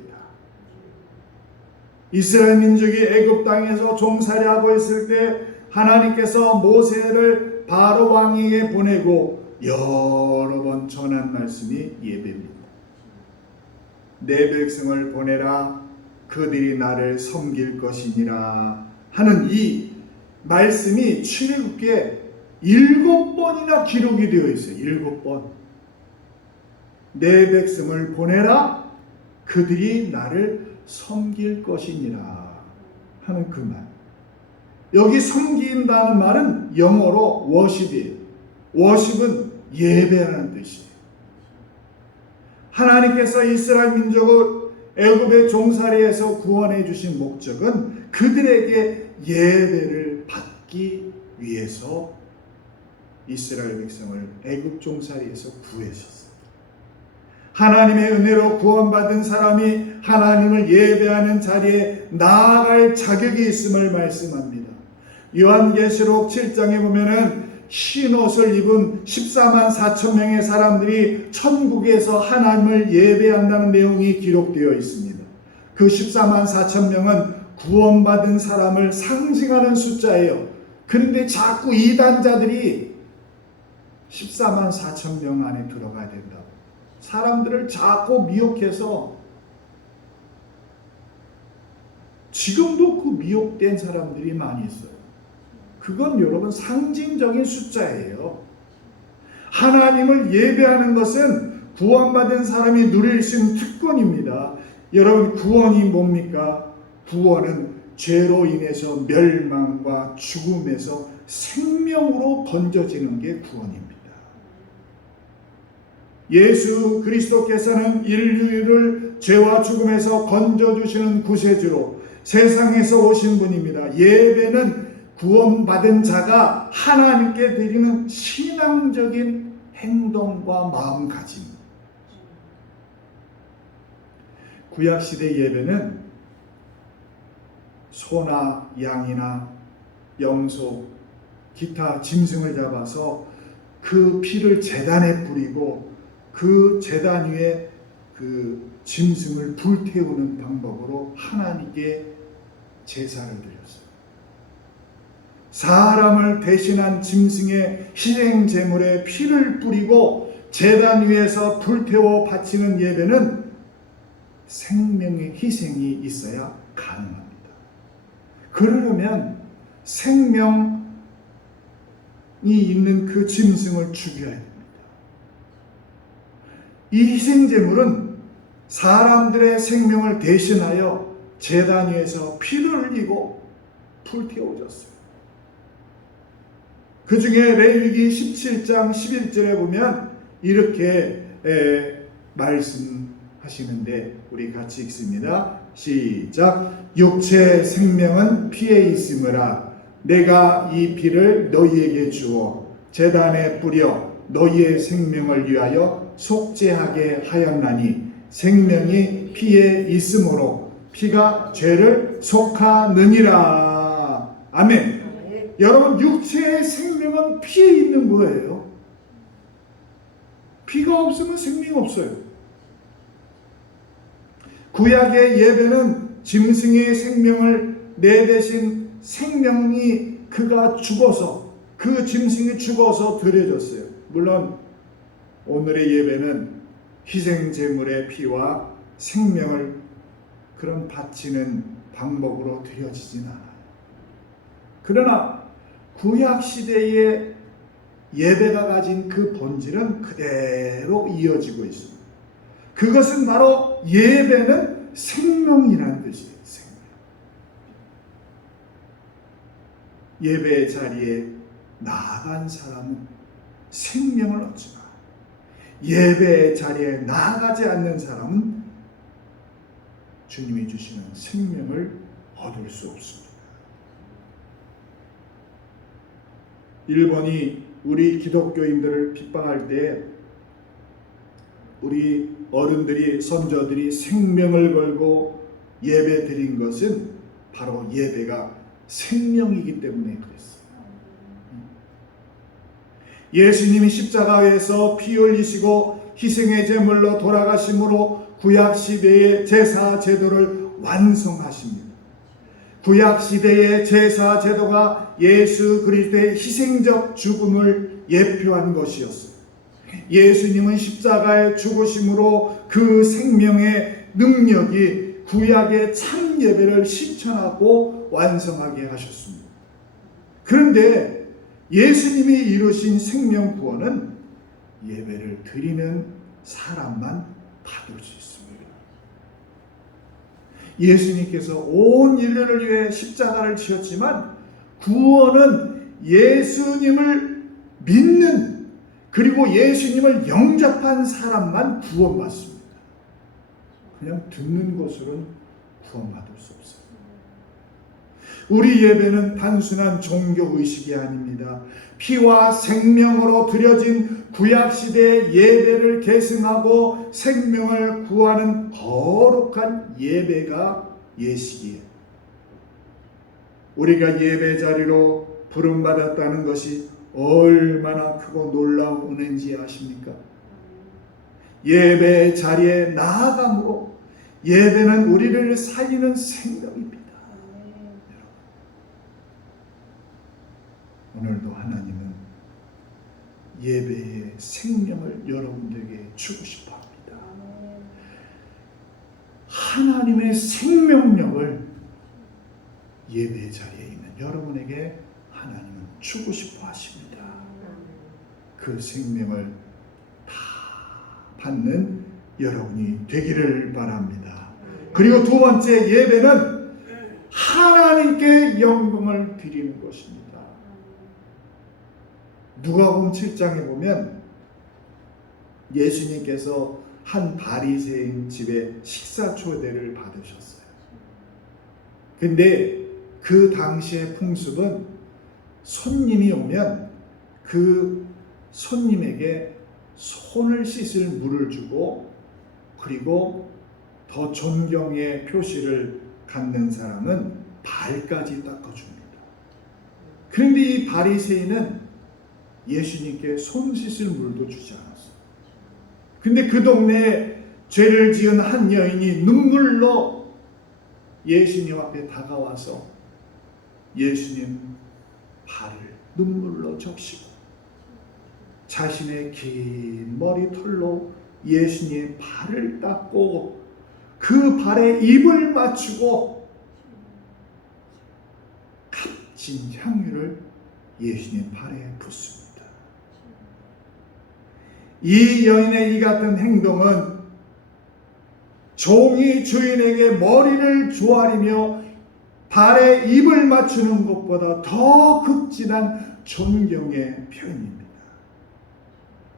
이스라엘 민족이 애굽 땅에서 종살이하고 있을 때 하나님께서 모세를 바로 왕에게 보내고 여러 번 전한 말씀이 예배입니다. 내 백성을 보내라, 그들이 나를 섬길 것이니라 하는 이 말씀이 출애굽기에 7번이나 기록이 되어 있어요. 7번. 내 백성을 보내라, 그들이 나를 섬길 것이니라 하는 그 말. 여기 섬긴다는 말은 영어로 워십이에요. 워십은 예배라는 뜻이에요. 하나님께서 이스라엘 민족을 애굽의 종살이에서 구원해 주신 목적은 그들에게 예배를 받기 위해서 이스라엘 백성을 애굽 종살이에서 구하셨어요. 하나님의 은혜로 구원받은 사람이 하나님을 예배하는 자리에 나아갈 자격이 있음을 말씀합니다. 요한계시록 7장에 보면은 흰 옷을 입은 14만 4천 명의 사람들이 천국에서 하나님을 예배한다는 내용이 기록되어 있습니다. 그 14만 4천 명은 구원받은 사람을 상징하는 숫자예요. 그런데 자꾸 이단자들이 14만 4천 명 안에 들어가야 된다고 사람들을 자꾸 미혹해서 지금도 그 미혹된 사람들이 많이 있어요. 그건 여러분 상징적인 숫자예요. 하나님을 예배하는 것은 구원받은 사람이 누릴 수 있는 특권입니다. 여러분, 구원이 뭡니까? 구원은 죄로 인해서 멸망과 죽음에서 생명으로 건져지는 게 구원입니다. 예수 그리스도께서는 인류를 죄와 죽음에서 건져주시는 구세주로 세상에서 오신 분입니다. 예배는 구원받은 자가 하나님께 드리는 신앙적인 행동과 마음가짐입니다. 구약시대 예배는 소나 양이나 염소, 기타 짐승을 잡아서 그 피를 제단에 뿌리고 그 제단 위에 그 짐승을 불태우는 방법으로 하나님께 제사를 드렸어요. 사람을 대신한 짐승의 희생 제물에 피를 뿌리고 제단 위에서 불태워 바치는 예배는 생명의 희생이 있어야 가능합니다. 그러려면 생명이 있는 그 짐승을 죽여야 됩니다. 이 희생 제물은 사람들의 생명을 대신하여 제단 위에서 피를 흘리고 불태워졌어요. 그 중에 레위기 17장 11절에 보면 이렇게 말씀하시는데 우리 같이 읽습니다. 시작. 육체 생명은 피에 있으므라 내가 이 피를 너희에게 주어 제단에 뿌려 너희의 생명을 위하여 속죄하게 하였나니 생명이 피에 있으므로 피가 죄를 속하느니라. 아멘. 아멘. 여러분, 육체의 생명은 피에 있는 거예요. 피가 없으면 생명이 없어요. 구약의 예배는 짐승의 생명을 내 대신 생명이 그가 죽어서, 그 짐승이 죽어서 드려졌어요. 물론 오늘의 예배는 희생 제물의 피와 생명을 그런 바치는 방법으로 드려지진 않아요. 그러나 구약 시대의 예배가 가진 그 본질은 그대로 이어지고 있습니다. 그것은 바로 예배는 생명이라는 뜻이에요. 생명. 예배의 자리에 나아간 사람은 생명을 얻지만 예배의 자리에 나아가지 않는 사람은 주님이 주시는 생명을 얻을 수 없습니다. 일본이 우리 기독교인들을 핍박할 때 우리 어른들이, 선조들이 생명을 걸고 예배 드린 것은 바로 예배가 생명이기 때문에 그랬어요. 예수님이 십자가에서 피 흘리시고 희생의 제물로 돌아가심으로 구약시대의 제사 제도를 완성하십니다. 구약시대의 제사 제도가 예수 그리스도의 희생적 죽음을 예표한 것이었어요. 예수님은 십자가의 죽으심으로 그 생명의 능력이 구약의 참 예배를 실천하고 완성하게 하셨습니다. 그런데 예수님이 이루신 생명 구원은 예배를 드리는 사람만 받을 수 있습니다. 예수님께서 온 인류를 위해 십자가를 지었지만 구원은 예수님을 믿는, 그리고 예수님을 영접한 사람만 구원받습니다. 그냥 듣는 것으로는 구원받을 수 없습니다. 우리 예배는 단순한 종교의식이 아닙니다. 피와 생명으로 드려진 구약시대의 예배를 계승하고 생명을 구하는 거룩한 예배가 예식이에요. 우리가 예배 자리로 부름받았다는 것이 얼마나 크고 놀라운 은혜인지 아십니까? 예배 자리에 나아감으로 예배는 우리를 살리는 생명입니다. 오늘도 하나님은 예배의 생명을 여러분들에게 주고 싶어 합니다. 하나님의 생명력을 예배 자리에 있는 여러분에게 하나님은 주고 싶어 하십니다. 그 생명을 다 받는 여러분이 되기를 바랍니다. 그리고 두 번째, 예배는 하나님께 영광을 드리는 것입니다. 누가복음 7장에 보면 예수님께서 한 바리새인 집에 식사 초대를 받으셨어요. 근데 그 당시의 풍습은 손님이 오면 그 손님에게 손을 씻을 물을 주고, 그리고 더 존경의 표시를 갖는 사람은 발까지 닦아줍니다. 그런데 이 바리새인은 예수님께 손 씻을 물도 주지 않았어요. 근데 그 동네에 죄를 지은 한 여인이 눈물로 예수님 앞에 다가와서 예수님 발을 눈물로 적시고 자신의 긴 머리털로 예수님의 발을 닦고 그 발에 입을 맞추고 값진 향유를 예수님 발에 붓습니다. 이 여인의 이 같은 행동은 종이 주인에게 머리를 조아리며 발에 입을 맞추는 것보다 더 극진한 존경의 표현입니다.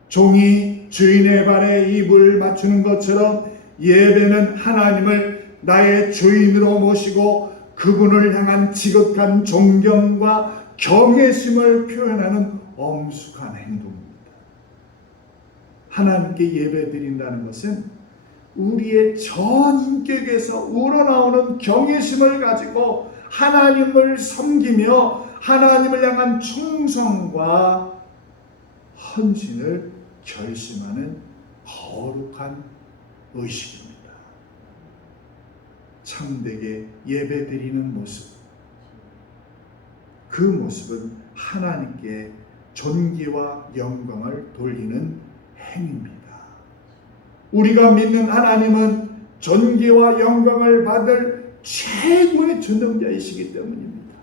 종이 주인의 발에 입을 맞추는 것처럼 예배는 하나님을 나의 주인으로 모시고 그분을 향한 지극한 존경과 경외심을 표현하는 엄숙한 행동입니다. 하나님께 예배 드린다는 것은 우리의 전 인격에서 우러나오는 경외심을 가지고 하나님을 섬기며 하나님을 향한 충성과 헌신을 결심하는 거룩한 의식입니다. 참되게 예배드리는 모습, 그 모습은 하나님께 존귀와 영광을 돌리는 행위입니다. 우리가 믿는 하나님은 존귀와 영광을 받을 최고의 전능자이시기 때문입니다.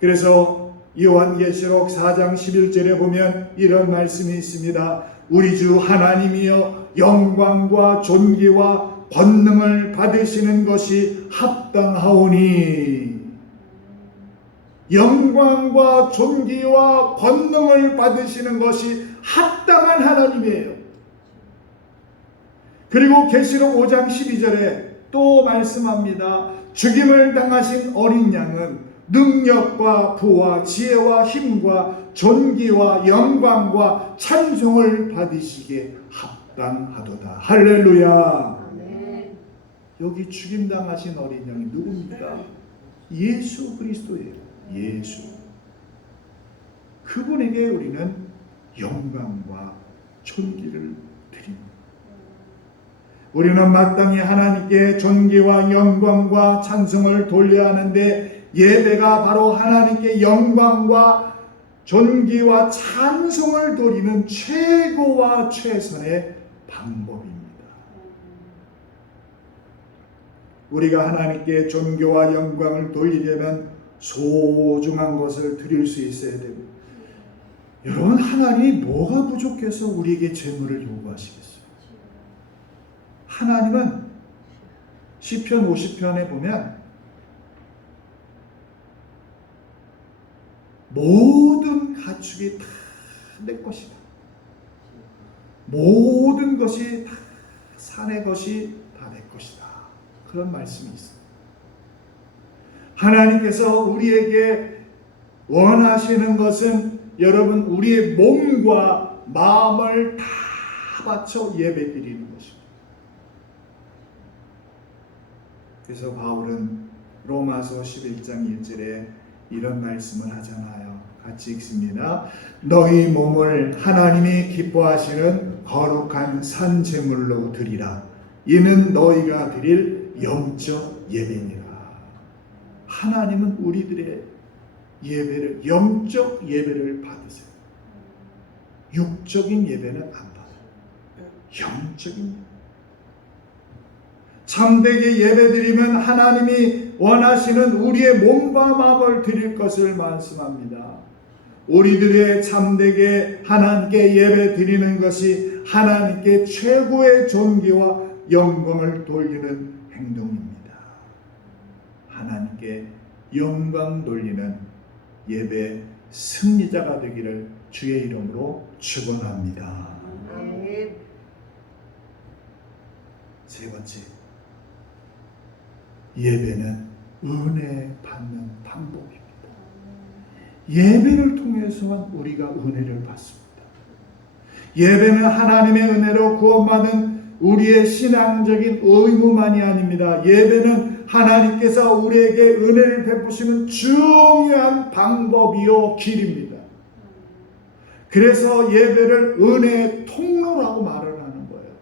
그래서 요한계시록 4장 11절에 보면 이런 말씀이 있습니다. 우리 주 하나님이여 영광과 존귀와 권능을 받으시는 것이 합당하오니, 영광과 존귀와 권능을 받으시는 것이 합당한 하나님이에요. 그리고 계시록 5장 12절에 또 말씀합니다. 죽임을 당하신 어린 양은 능력과 부와 지혜와 힘과 존귀와 영광과 찬송을 받으시기에 합당하도다. 할렐루야. 아멘. 여기 죽임당하신 어린 양이 누굽니까? 예수 그리스도예요. 예수. 그분에게 우리는 영광과 존귀를 드립니다. 우리는 마땅히 하나님께 존귀와 영광과 찬송을 돌려야 하는데, 예배가 바로 하나님께 영광과 존귀와 찬송을 돌리는 최고와 최선의 방법입니다. 우리가 하나님께 존귀와 영광을 돌리려면 소중한 것을 드릴 수 있어야 됩니다. 여러분, 하나님이 뭐가 부족해서 우리에게 재물을 요구하시겠어요? 하나님은 시편 50편에 보면 모든 가축이 다 내 것이다. 모든 것이 다 산의 것이 다 내 것이다. 그런 말씀이 있습니다. 하나님께서 우리에게 원하시는 것은 여러분, 우리의 몸과 마음을 다 바쳐 예배드리는 것입니다. 그래서 바울은 로마서 11장 1절에 이런 말씀을 하잖아요. 같이 읽습니다. 너희 몸을 하나님이 기뻐하시는 거룩한 산제물로 드리라. 이는 너희가 드릴 영적 예배니라. 하나님은 우리들의 예배를, 영적 예배를 받으세요. 육적인 예배는 안 받아요. 영적인 예배. 참되게 예배드리면 하나님이 원하시는 우리의 몸과 마음을 드릴 것을 말씀합니다. 우리들의 참되게 하나님께 예배드리는 것이 하나님께 최고의 존귀와 영광을 돌리는 행동입니다. 하나님께 영광 돌리는 예배 승리자가 되기를 주의 이름으로 축원합니다. 아멘. 세 번째, 예배는 은혜 받는 방법입니다. 예배를 통해서만 우리가 은혜를 받습니다. 예배는 하나님의 은혜로 구원받은 우리의 신앙적인 의무만이 아닙니다. 예배는 하나님께서 우리에게 은혜를 베푸시는 중요한 방법이요 길입니다. 그래서 예배를 은혜의 통로라고 말을 하는 거예요.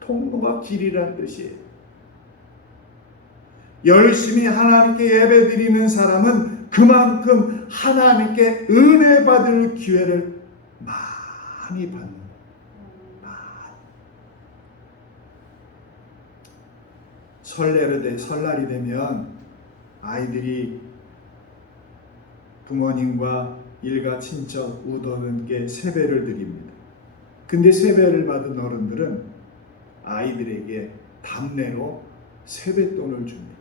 통로가 길이라는 뜻이에요. 열심히 하나님께 예배드리는 사람은 그만큼 하나님께 은혜 받을 기회를 많이 받는 거예요. 설날이 되면 아이들이 부모님과 일가 친척 우도는께 세배를 드립니다. 근데 세배를 받은 어른들은 아이들에게 답례로 세뱃돈을 줍니다.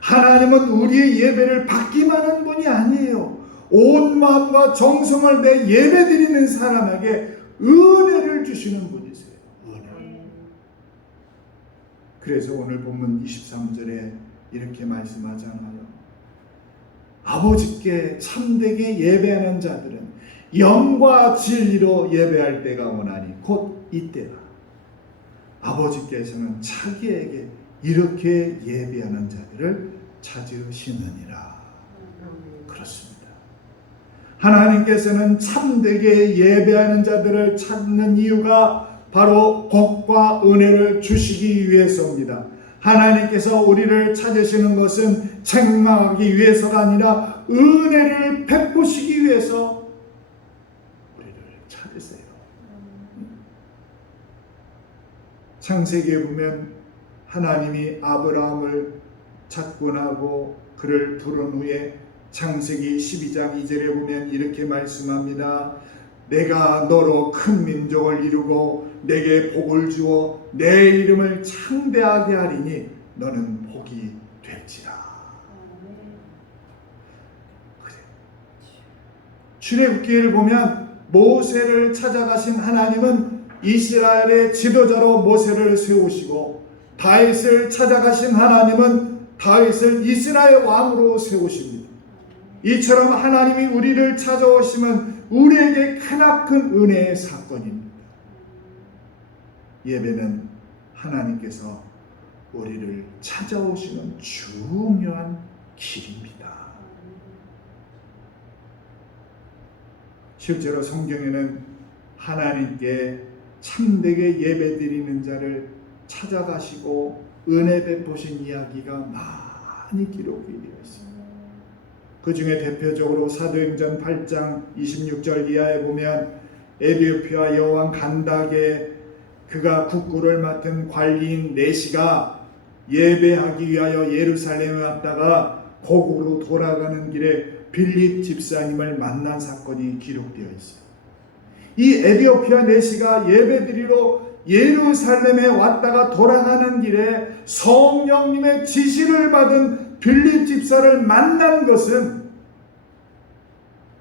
하나님은 우리의 예배를 받기만 한 분이 아니에요. 온 마음과 정성을 내 예배드리는 사람에게 은혜를 주시는 분이세요. 은혜. 그래서 오늘 본문 23절에 이렇게 말씀하잖아요. 아버지께 참되게 예배하는 자들은 영과 진리로 예배할 때가 오나니 곧 이때라. 아버지께서는 자기에게 이렇게 예배하는 자들을 찾으시느니라. 그렇습니다. 하나님께서는 참되게 예배하는 자들을 찾는 이유가 바로 복과 은혜를 주시기 위해서입니다. 하나님께서 우리를 찾으시는 것은 책망하기 위해서가 아니라 은혜를 베푸시기 위해서 우리를 찾으세요. 창세기에 보면 하나님이 아브라함을 찾고 나고 그를 부른 후에 창세기 12장 2절에 보면 이렇게 말씀합니다. 내가 너로 큰 민족을 이루고 내게 복을 주어 내 이름을 창대하게 하리니 너는 복이 될지라. 그래. 출애굽기를 보면 모세를 찾아가신 하나님은 이스라엘의 지도자로 모세를 세우시고 다윗을 찾아가신 하나님은 다윗을 이스라엘 왕으로 세우십니다. 이처럼 하나님이 우리를 찾아오시면 우리에게 크나큰 은혜의 사건입니다. 예배는 하나님께서 우리를 찾아오시는 중요한 길입니다. 실제로 성경에는 하나님께 참되게 예배드리는 자를 찾아가시고 은혜 베푸신 이야기가 많이 기록이 되어 있습니다. 그 중에 대표적으로 사도행전 8장 26절 이하에 보면 에티오피아 여왕 간다게 그가 국구를 맡은 관리인 네시가 예배하기 위하여 예루살렘에 왔다가 고국으로 돌아가는 길에 빌립 집사님을 만난 사건이 기록되어 있어요. 이 에티오피아 네시가 예배드리러 예루살렘에 왔다가 돌아가는 길에 성령님의 지시를 받은 빌립 집사를 만난 것은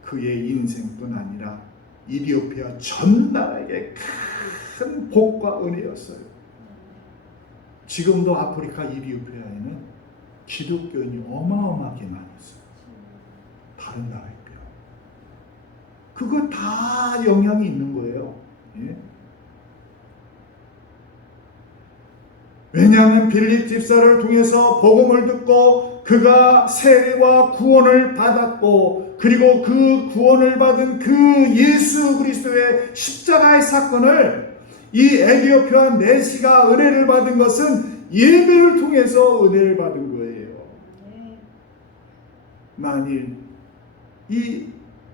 그의 인생뿐 아니라 이디오피아 전 나라에게 큰 복과 은혜였어요. 지금도 아프리카 이디오피아에는 기독교인이 어마어마하게 많이 있어요. 다른 나라에 비해. 그거 다 영향이 있는 거예요. 예? 왜냐하면 빌립 집사를 통해서 복음을 듣고 그가 세례와 구원을 받았고 그리고 그 구원을 받은 그 예수 그리스도의 십자가의 사건을 이 에티오피아 네시가 은혜를 받은 것은 예배를 통해서 은혜를 받은 거예요. 만일 이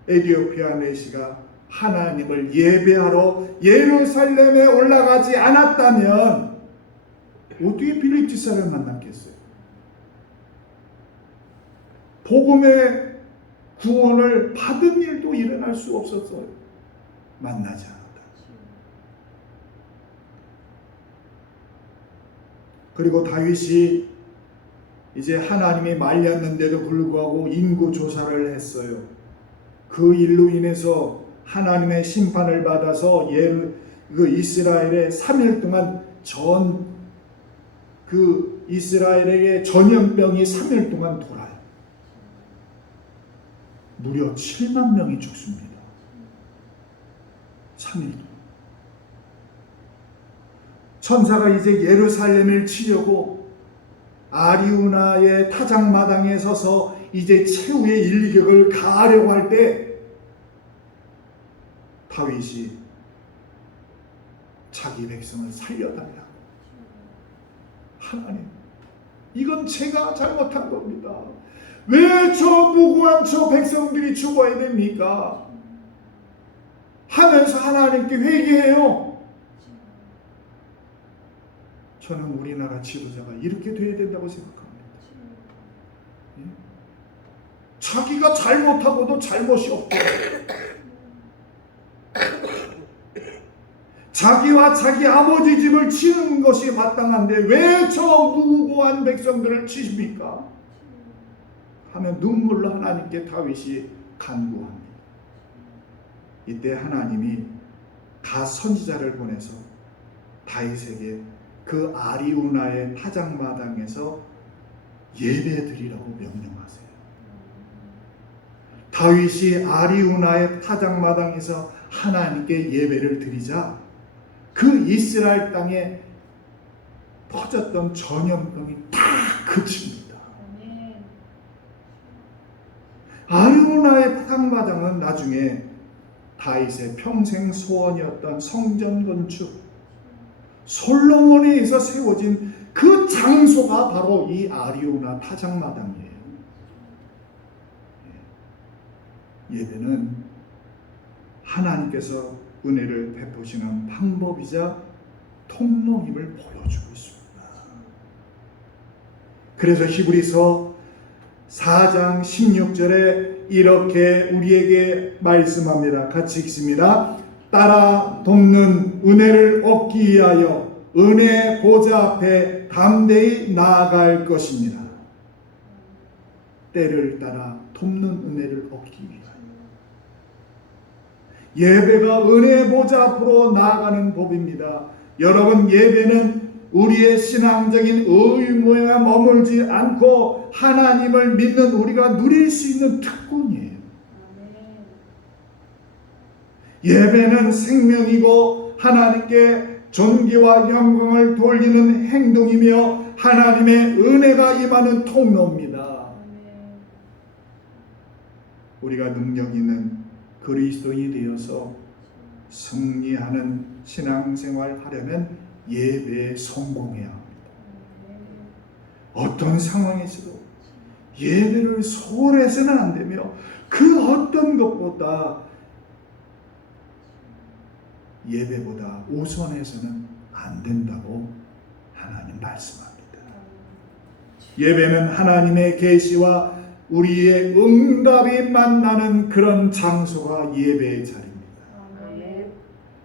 에티오피아 네시가 하나님을 예배하러 예루살렘에 올라가지 않았다면 어떻게 빌립 집사를 만났겠어요? 복음의 구원을 받은 일도 일어날 수 없었어요. 만나지 않았다. 그리고 다윗이 이제 하나님이 말렸는데도 불구하고 인구 조사를 했어요. 그 일로 인해서 하나님의 심판을 받아서 그 이스라엘에 3일 동안 그 이스라엘에게 전염병이 3일 동안 돌아요. 무려 7만 명이 죽습니다. 3일 동안. 천사가 이제 예루살렘을 치려고 아리우나의 타작마당에 서서 이제 최후의 일격을 가하려고 할 때 다윗이 자기 백성을 살려달라고. 하나님, 이건 제가 잘못한 겁니다. 왜 저 무고한 저 백성들이 죽어야 됩니까? 하면서 하나님께 회개해요. 저는 우리나라 지도자가 이렇게 돼야 된다고 생각합니다. 자기가 잘못하고도 잘못이 없고 자기와 자기 아버지 집을 치는 것이 마땅한데 왜 저 무고한 백성들을 치십니까? 하며 눈물로 하나님께 다윗이 간구합니다. 이때 하나님이 갓 선지자를 보내서 다윗에게 그 아리우나의 타작마당에서 예배드리라고 명령하세요. 다윗이 아리우나의 타작마당에서 하나님께 예배를 드리자 그 이스라엘 땅에 퍼졌던 전염병이 다 그칩니다. 아리우나의 타작마당은 나중에 다윗의 평생 소원이었던 성전 건축, 솔로몬에 의해서 세워진 그 장소가 바로 이 아리우나 타작마당이에요. 예배는 하나님께서 은혜를 베푸시는 방법이자 통로임을 보여주고 있습니다. 그래서 히브리서 4장 16절에 이렇게 우리에게 말씀합니다. 같이 읽습니다. 따라 돕는 은혜를 얻기 위하여 은혜 보좌 앞에 담대히 나아갈 것입니다. 때를 따라 돕는 은혜를 얻기 위하여. 예배가 은혜 보좌 앞으로 나아가는 법입니다. 여러분, 예배는 우리의 신앙적인 의무에 머물지 않고 하나님을 믿는 우리가 누릴 수 있는 특권이에요. 예배는 생명이고 하나님께 존귀와 영광을 돌리는 행동이며 하나님의 은혜가 임하는 통로입니다. 우리가 능력 있는 그리스도인이 되어서 승리하는 신앙생활 하려면 예배에 성공해야 합니다. 어떤 상황에서도 예배를 소홀해서는 안 되며 그 어떤 것보다 예배보다 우선해서는 안 된다고 하나님 말씀합니다. 예배는 하나님의 계시와 우리의 응답이 만나는 그런 장소가 예배의 자리입니다.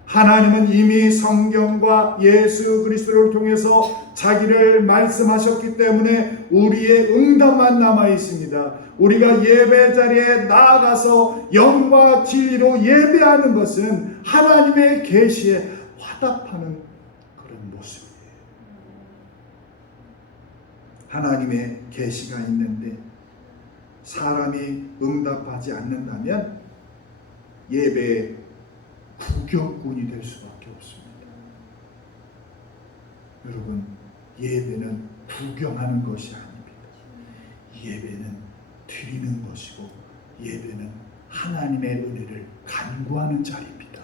하나님은 이미 성경과 예수 그리스도를 통해서 자기를 말씀하셨기 때문에 우리의 응답만 남아 있습니다. 우리가 예배 자리에 나아가서 영과 진리로 예배하는 것은 하나님의 계시에 화답하는 그런 모습이에요. 하나님의 계시가 있는데 사람이 응답하지 않는다면 예배의 구경꾼이 될 수밖에 없습니다. 여러분, 예배는 구경하는 것이 아닙니다. 예배는 드리는 것이고 예배는 하나님의 은혜를 간구하는 자리입니다.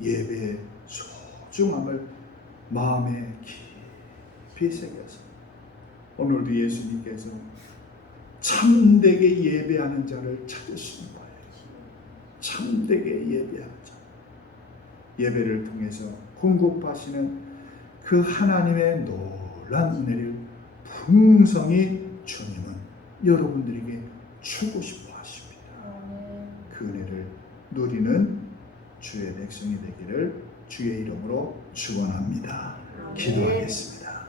예배의 소중함을 마음에 깊이 새겨서 오늘도 예수님께서 참되게 예배하는 자를 찾으시는 거예요. 참되게 예배하는 자. 예배를 통해서 공급하시는 그 하나님의 놀란 은혜를 풍성히 주님은 여러분들에게 주고 싶어 하십니다. 그 은혜를 누리는 주의 백성이 되기를 주의 이름으로 축원합니다. 기도하겠습니다.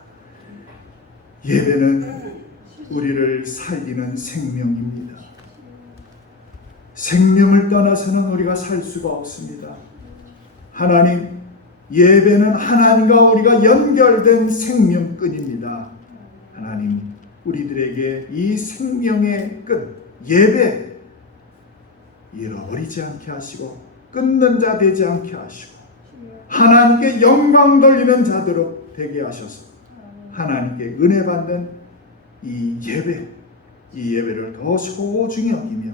예배는 우리를 살리는 생명입니다. 생명을 떠나서는 우리가 살 수가 없습니다. 하나님, 예배는 하나님과 우리가 연결된 생명끈입니다. 하나님, 우리들에게 이 생명의 끈, 예배, 잃어버리지 않게 하시고 끊는 자 되지 않게 하시고 하나님께 영광 돌리는 자들로 되게 하셔서 하나님께 은혜 받는 이 예배를 더 소중히 여기며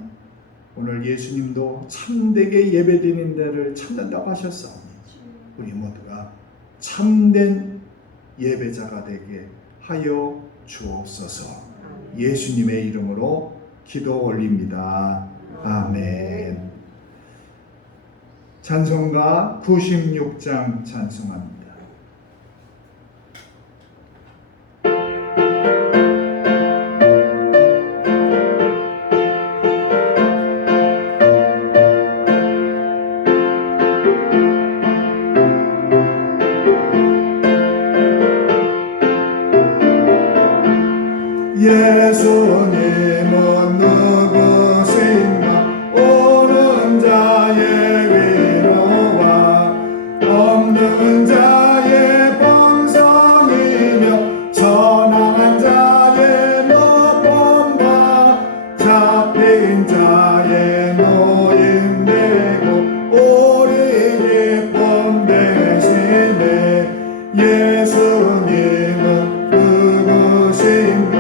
오늘 예수님도 참되게 예배드리는 데를 찾는다고 하셨사오니 우리 모두가 참된 예배자가 되게 하여 주옵소서. 예수님의 이름으로 기도 올립니다. 아멘. 찬송가 96장 찬송합니다. 예수님은 누구신가 오는 자의 위로와 없는 자 잡힌 자의 노인되고 우리 기쁨 되시네. 예수님은 누구신가?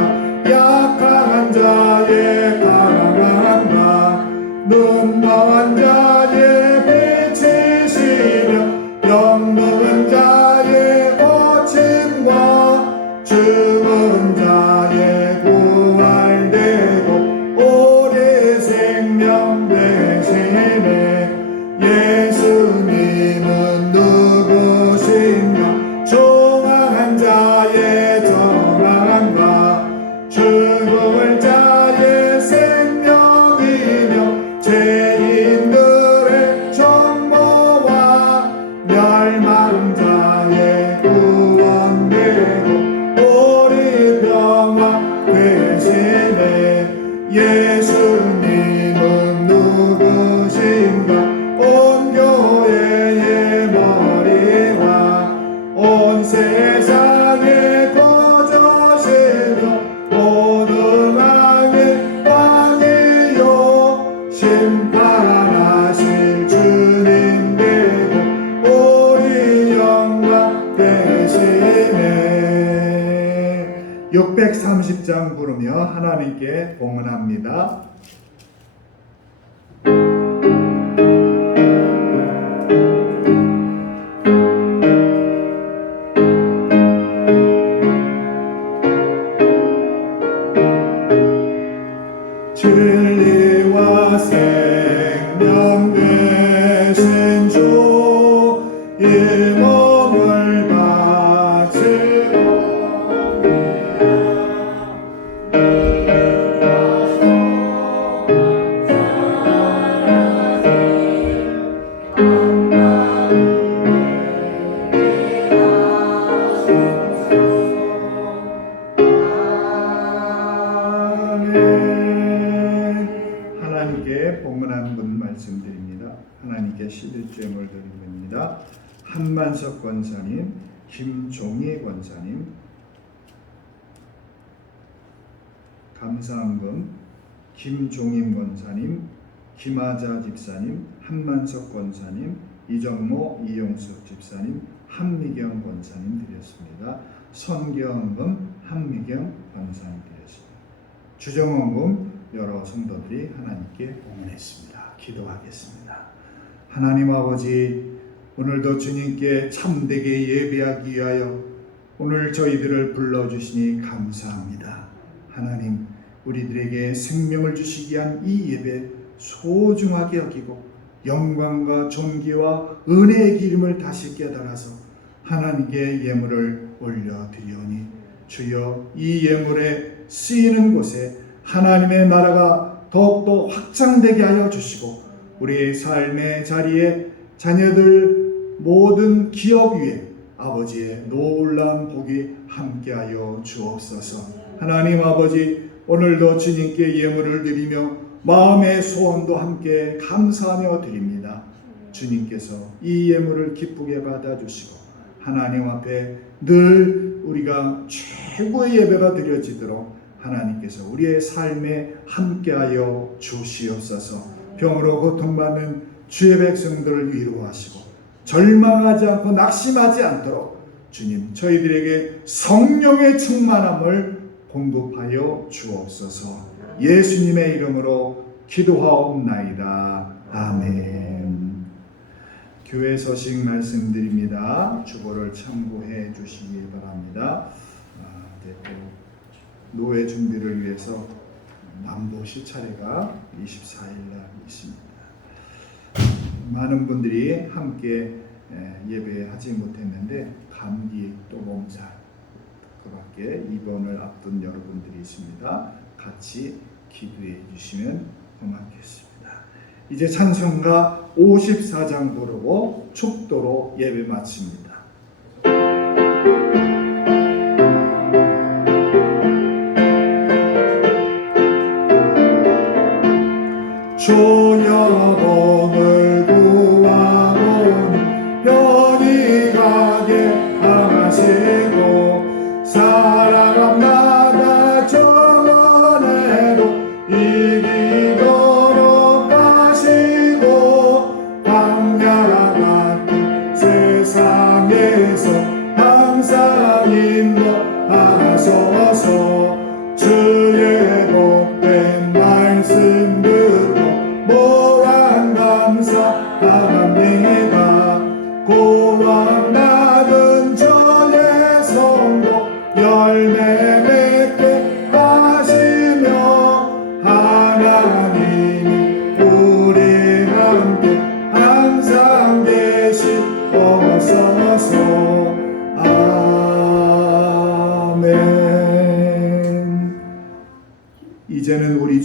약한 자의 가난함과 눈먼 자의 빛이시며 병든 자의 고침과 죽은 자의 부활되고 우리 생명 되시네. 예수님은 누구신가? 종한 자의 정함과 죽을 자의 생명이며 죄인들의 정보와 멸망 자의 구원되고 우리 평화 되시네. 예수님은 누구신가? 온 교회의 머리와 온 세상의 거저시며 모든 악의 왕이요 심판하실 주님 되고 우리 영광 되시네. 630장 부르며 하나님께 봉헌합니다. 진리와 생명 되신 주 이 몸을 하나님께 봉헌하는 분 말씀드립니다. 하나님께 11조를 드립니다. 한만석 권사님, 김종희 권사님, 감사함금 김종임 권사님, 김하자 집사님, 한만석 권사님, 이정모 이용숙 집사님, 한미경 권사님 드렸습니다. 선경금 한미경 권사님 드렸습니다. 주정원금 여러 성도들이 하나님께 봉헌했습니다. 기도하겠습니다. 하나님 아버지, 오늘도 주님께 참되게 예배하기 위하여 오늘 저희들을 불러주시니 감사합니다. 하나님, 우리들에게 생명을 주시기 위한 이 예배 소중하게 여기고 영광과 존귀와 은혜의 기름을 다시 깨달아서 하나님께 예물을 올려드리오니 주여 이 예물에 쓰이는 곳에 하나님의 나라가 더욱더 확장되게 하여 주시고 우리의 삶의 자리에 자녀들 모든 기업 위에 아버지의 놀라운 복이 함께하여 주옵소서. 하나님 아버지, 오늘도 주님께 예물을 드리며 마음의 소원도 함께 감사하며 드립니다. 주님께서 이 예물을 기쁘게 받아주시고 하나님 앞에 늘 우리가 최고의 예배가 드려지도록 하나님께서 우리의 삶에 함께하여 주시옵소서. 병으로 고통받는 주의 백성들을 위로하시고 절망하지 않고 낙심하지 않도록 주님 저희들에게 성령의 충만함을 공급하여 주옵소서. 예수님의 이름으로 기도하옵나이다. 아멘. 교회 소식 말씀드립니다. 주보를 참고해 주시기 바랍니다. 노회 준비를 위해서 남도시 차례가 24일 날 있습니다. 많은 분들이 함께 예배하지 못했는데 감기 또 몸살 그밖에 입원을 앞둔 여러분들이 있습니다. 같이 기도해 주시면 고맙겠습니다. 이제 찬송가 54장 부르고 축도로 예배 마칩니다. 주여 복을 구하오니 편히 가게 하시고 사랑합니다 정원에도 이기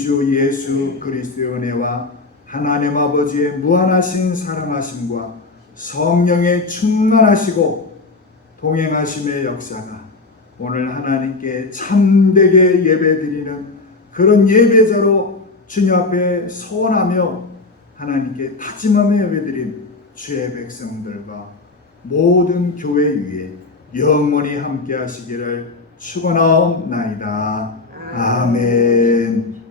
주 예수 그리스도의 은혜와 하나님 아버지의 무한하신 사랑하심과 성령의 충만하시고 동행하심의 역사가 오늘 하나님께 참되게 예배드리는 그런 예배자로 주님 앞에 서원하며 하나님께 다짐하며 예배드린 주의 백성들과 모든 교회 위에 영원히 함께 하시기를 축원하옵나이다. 아멘.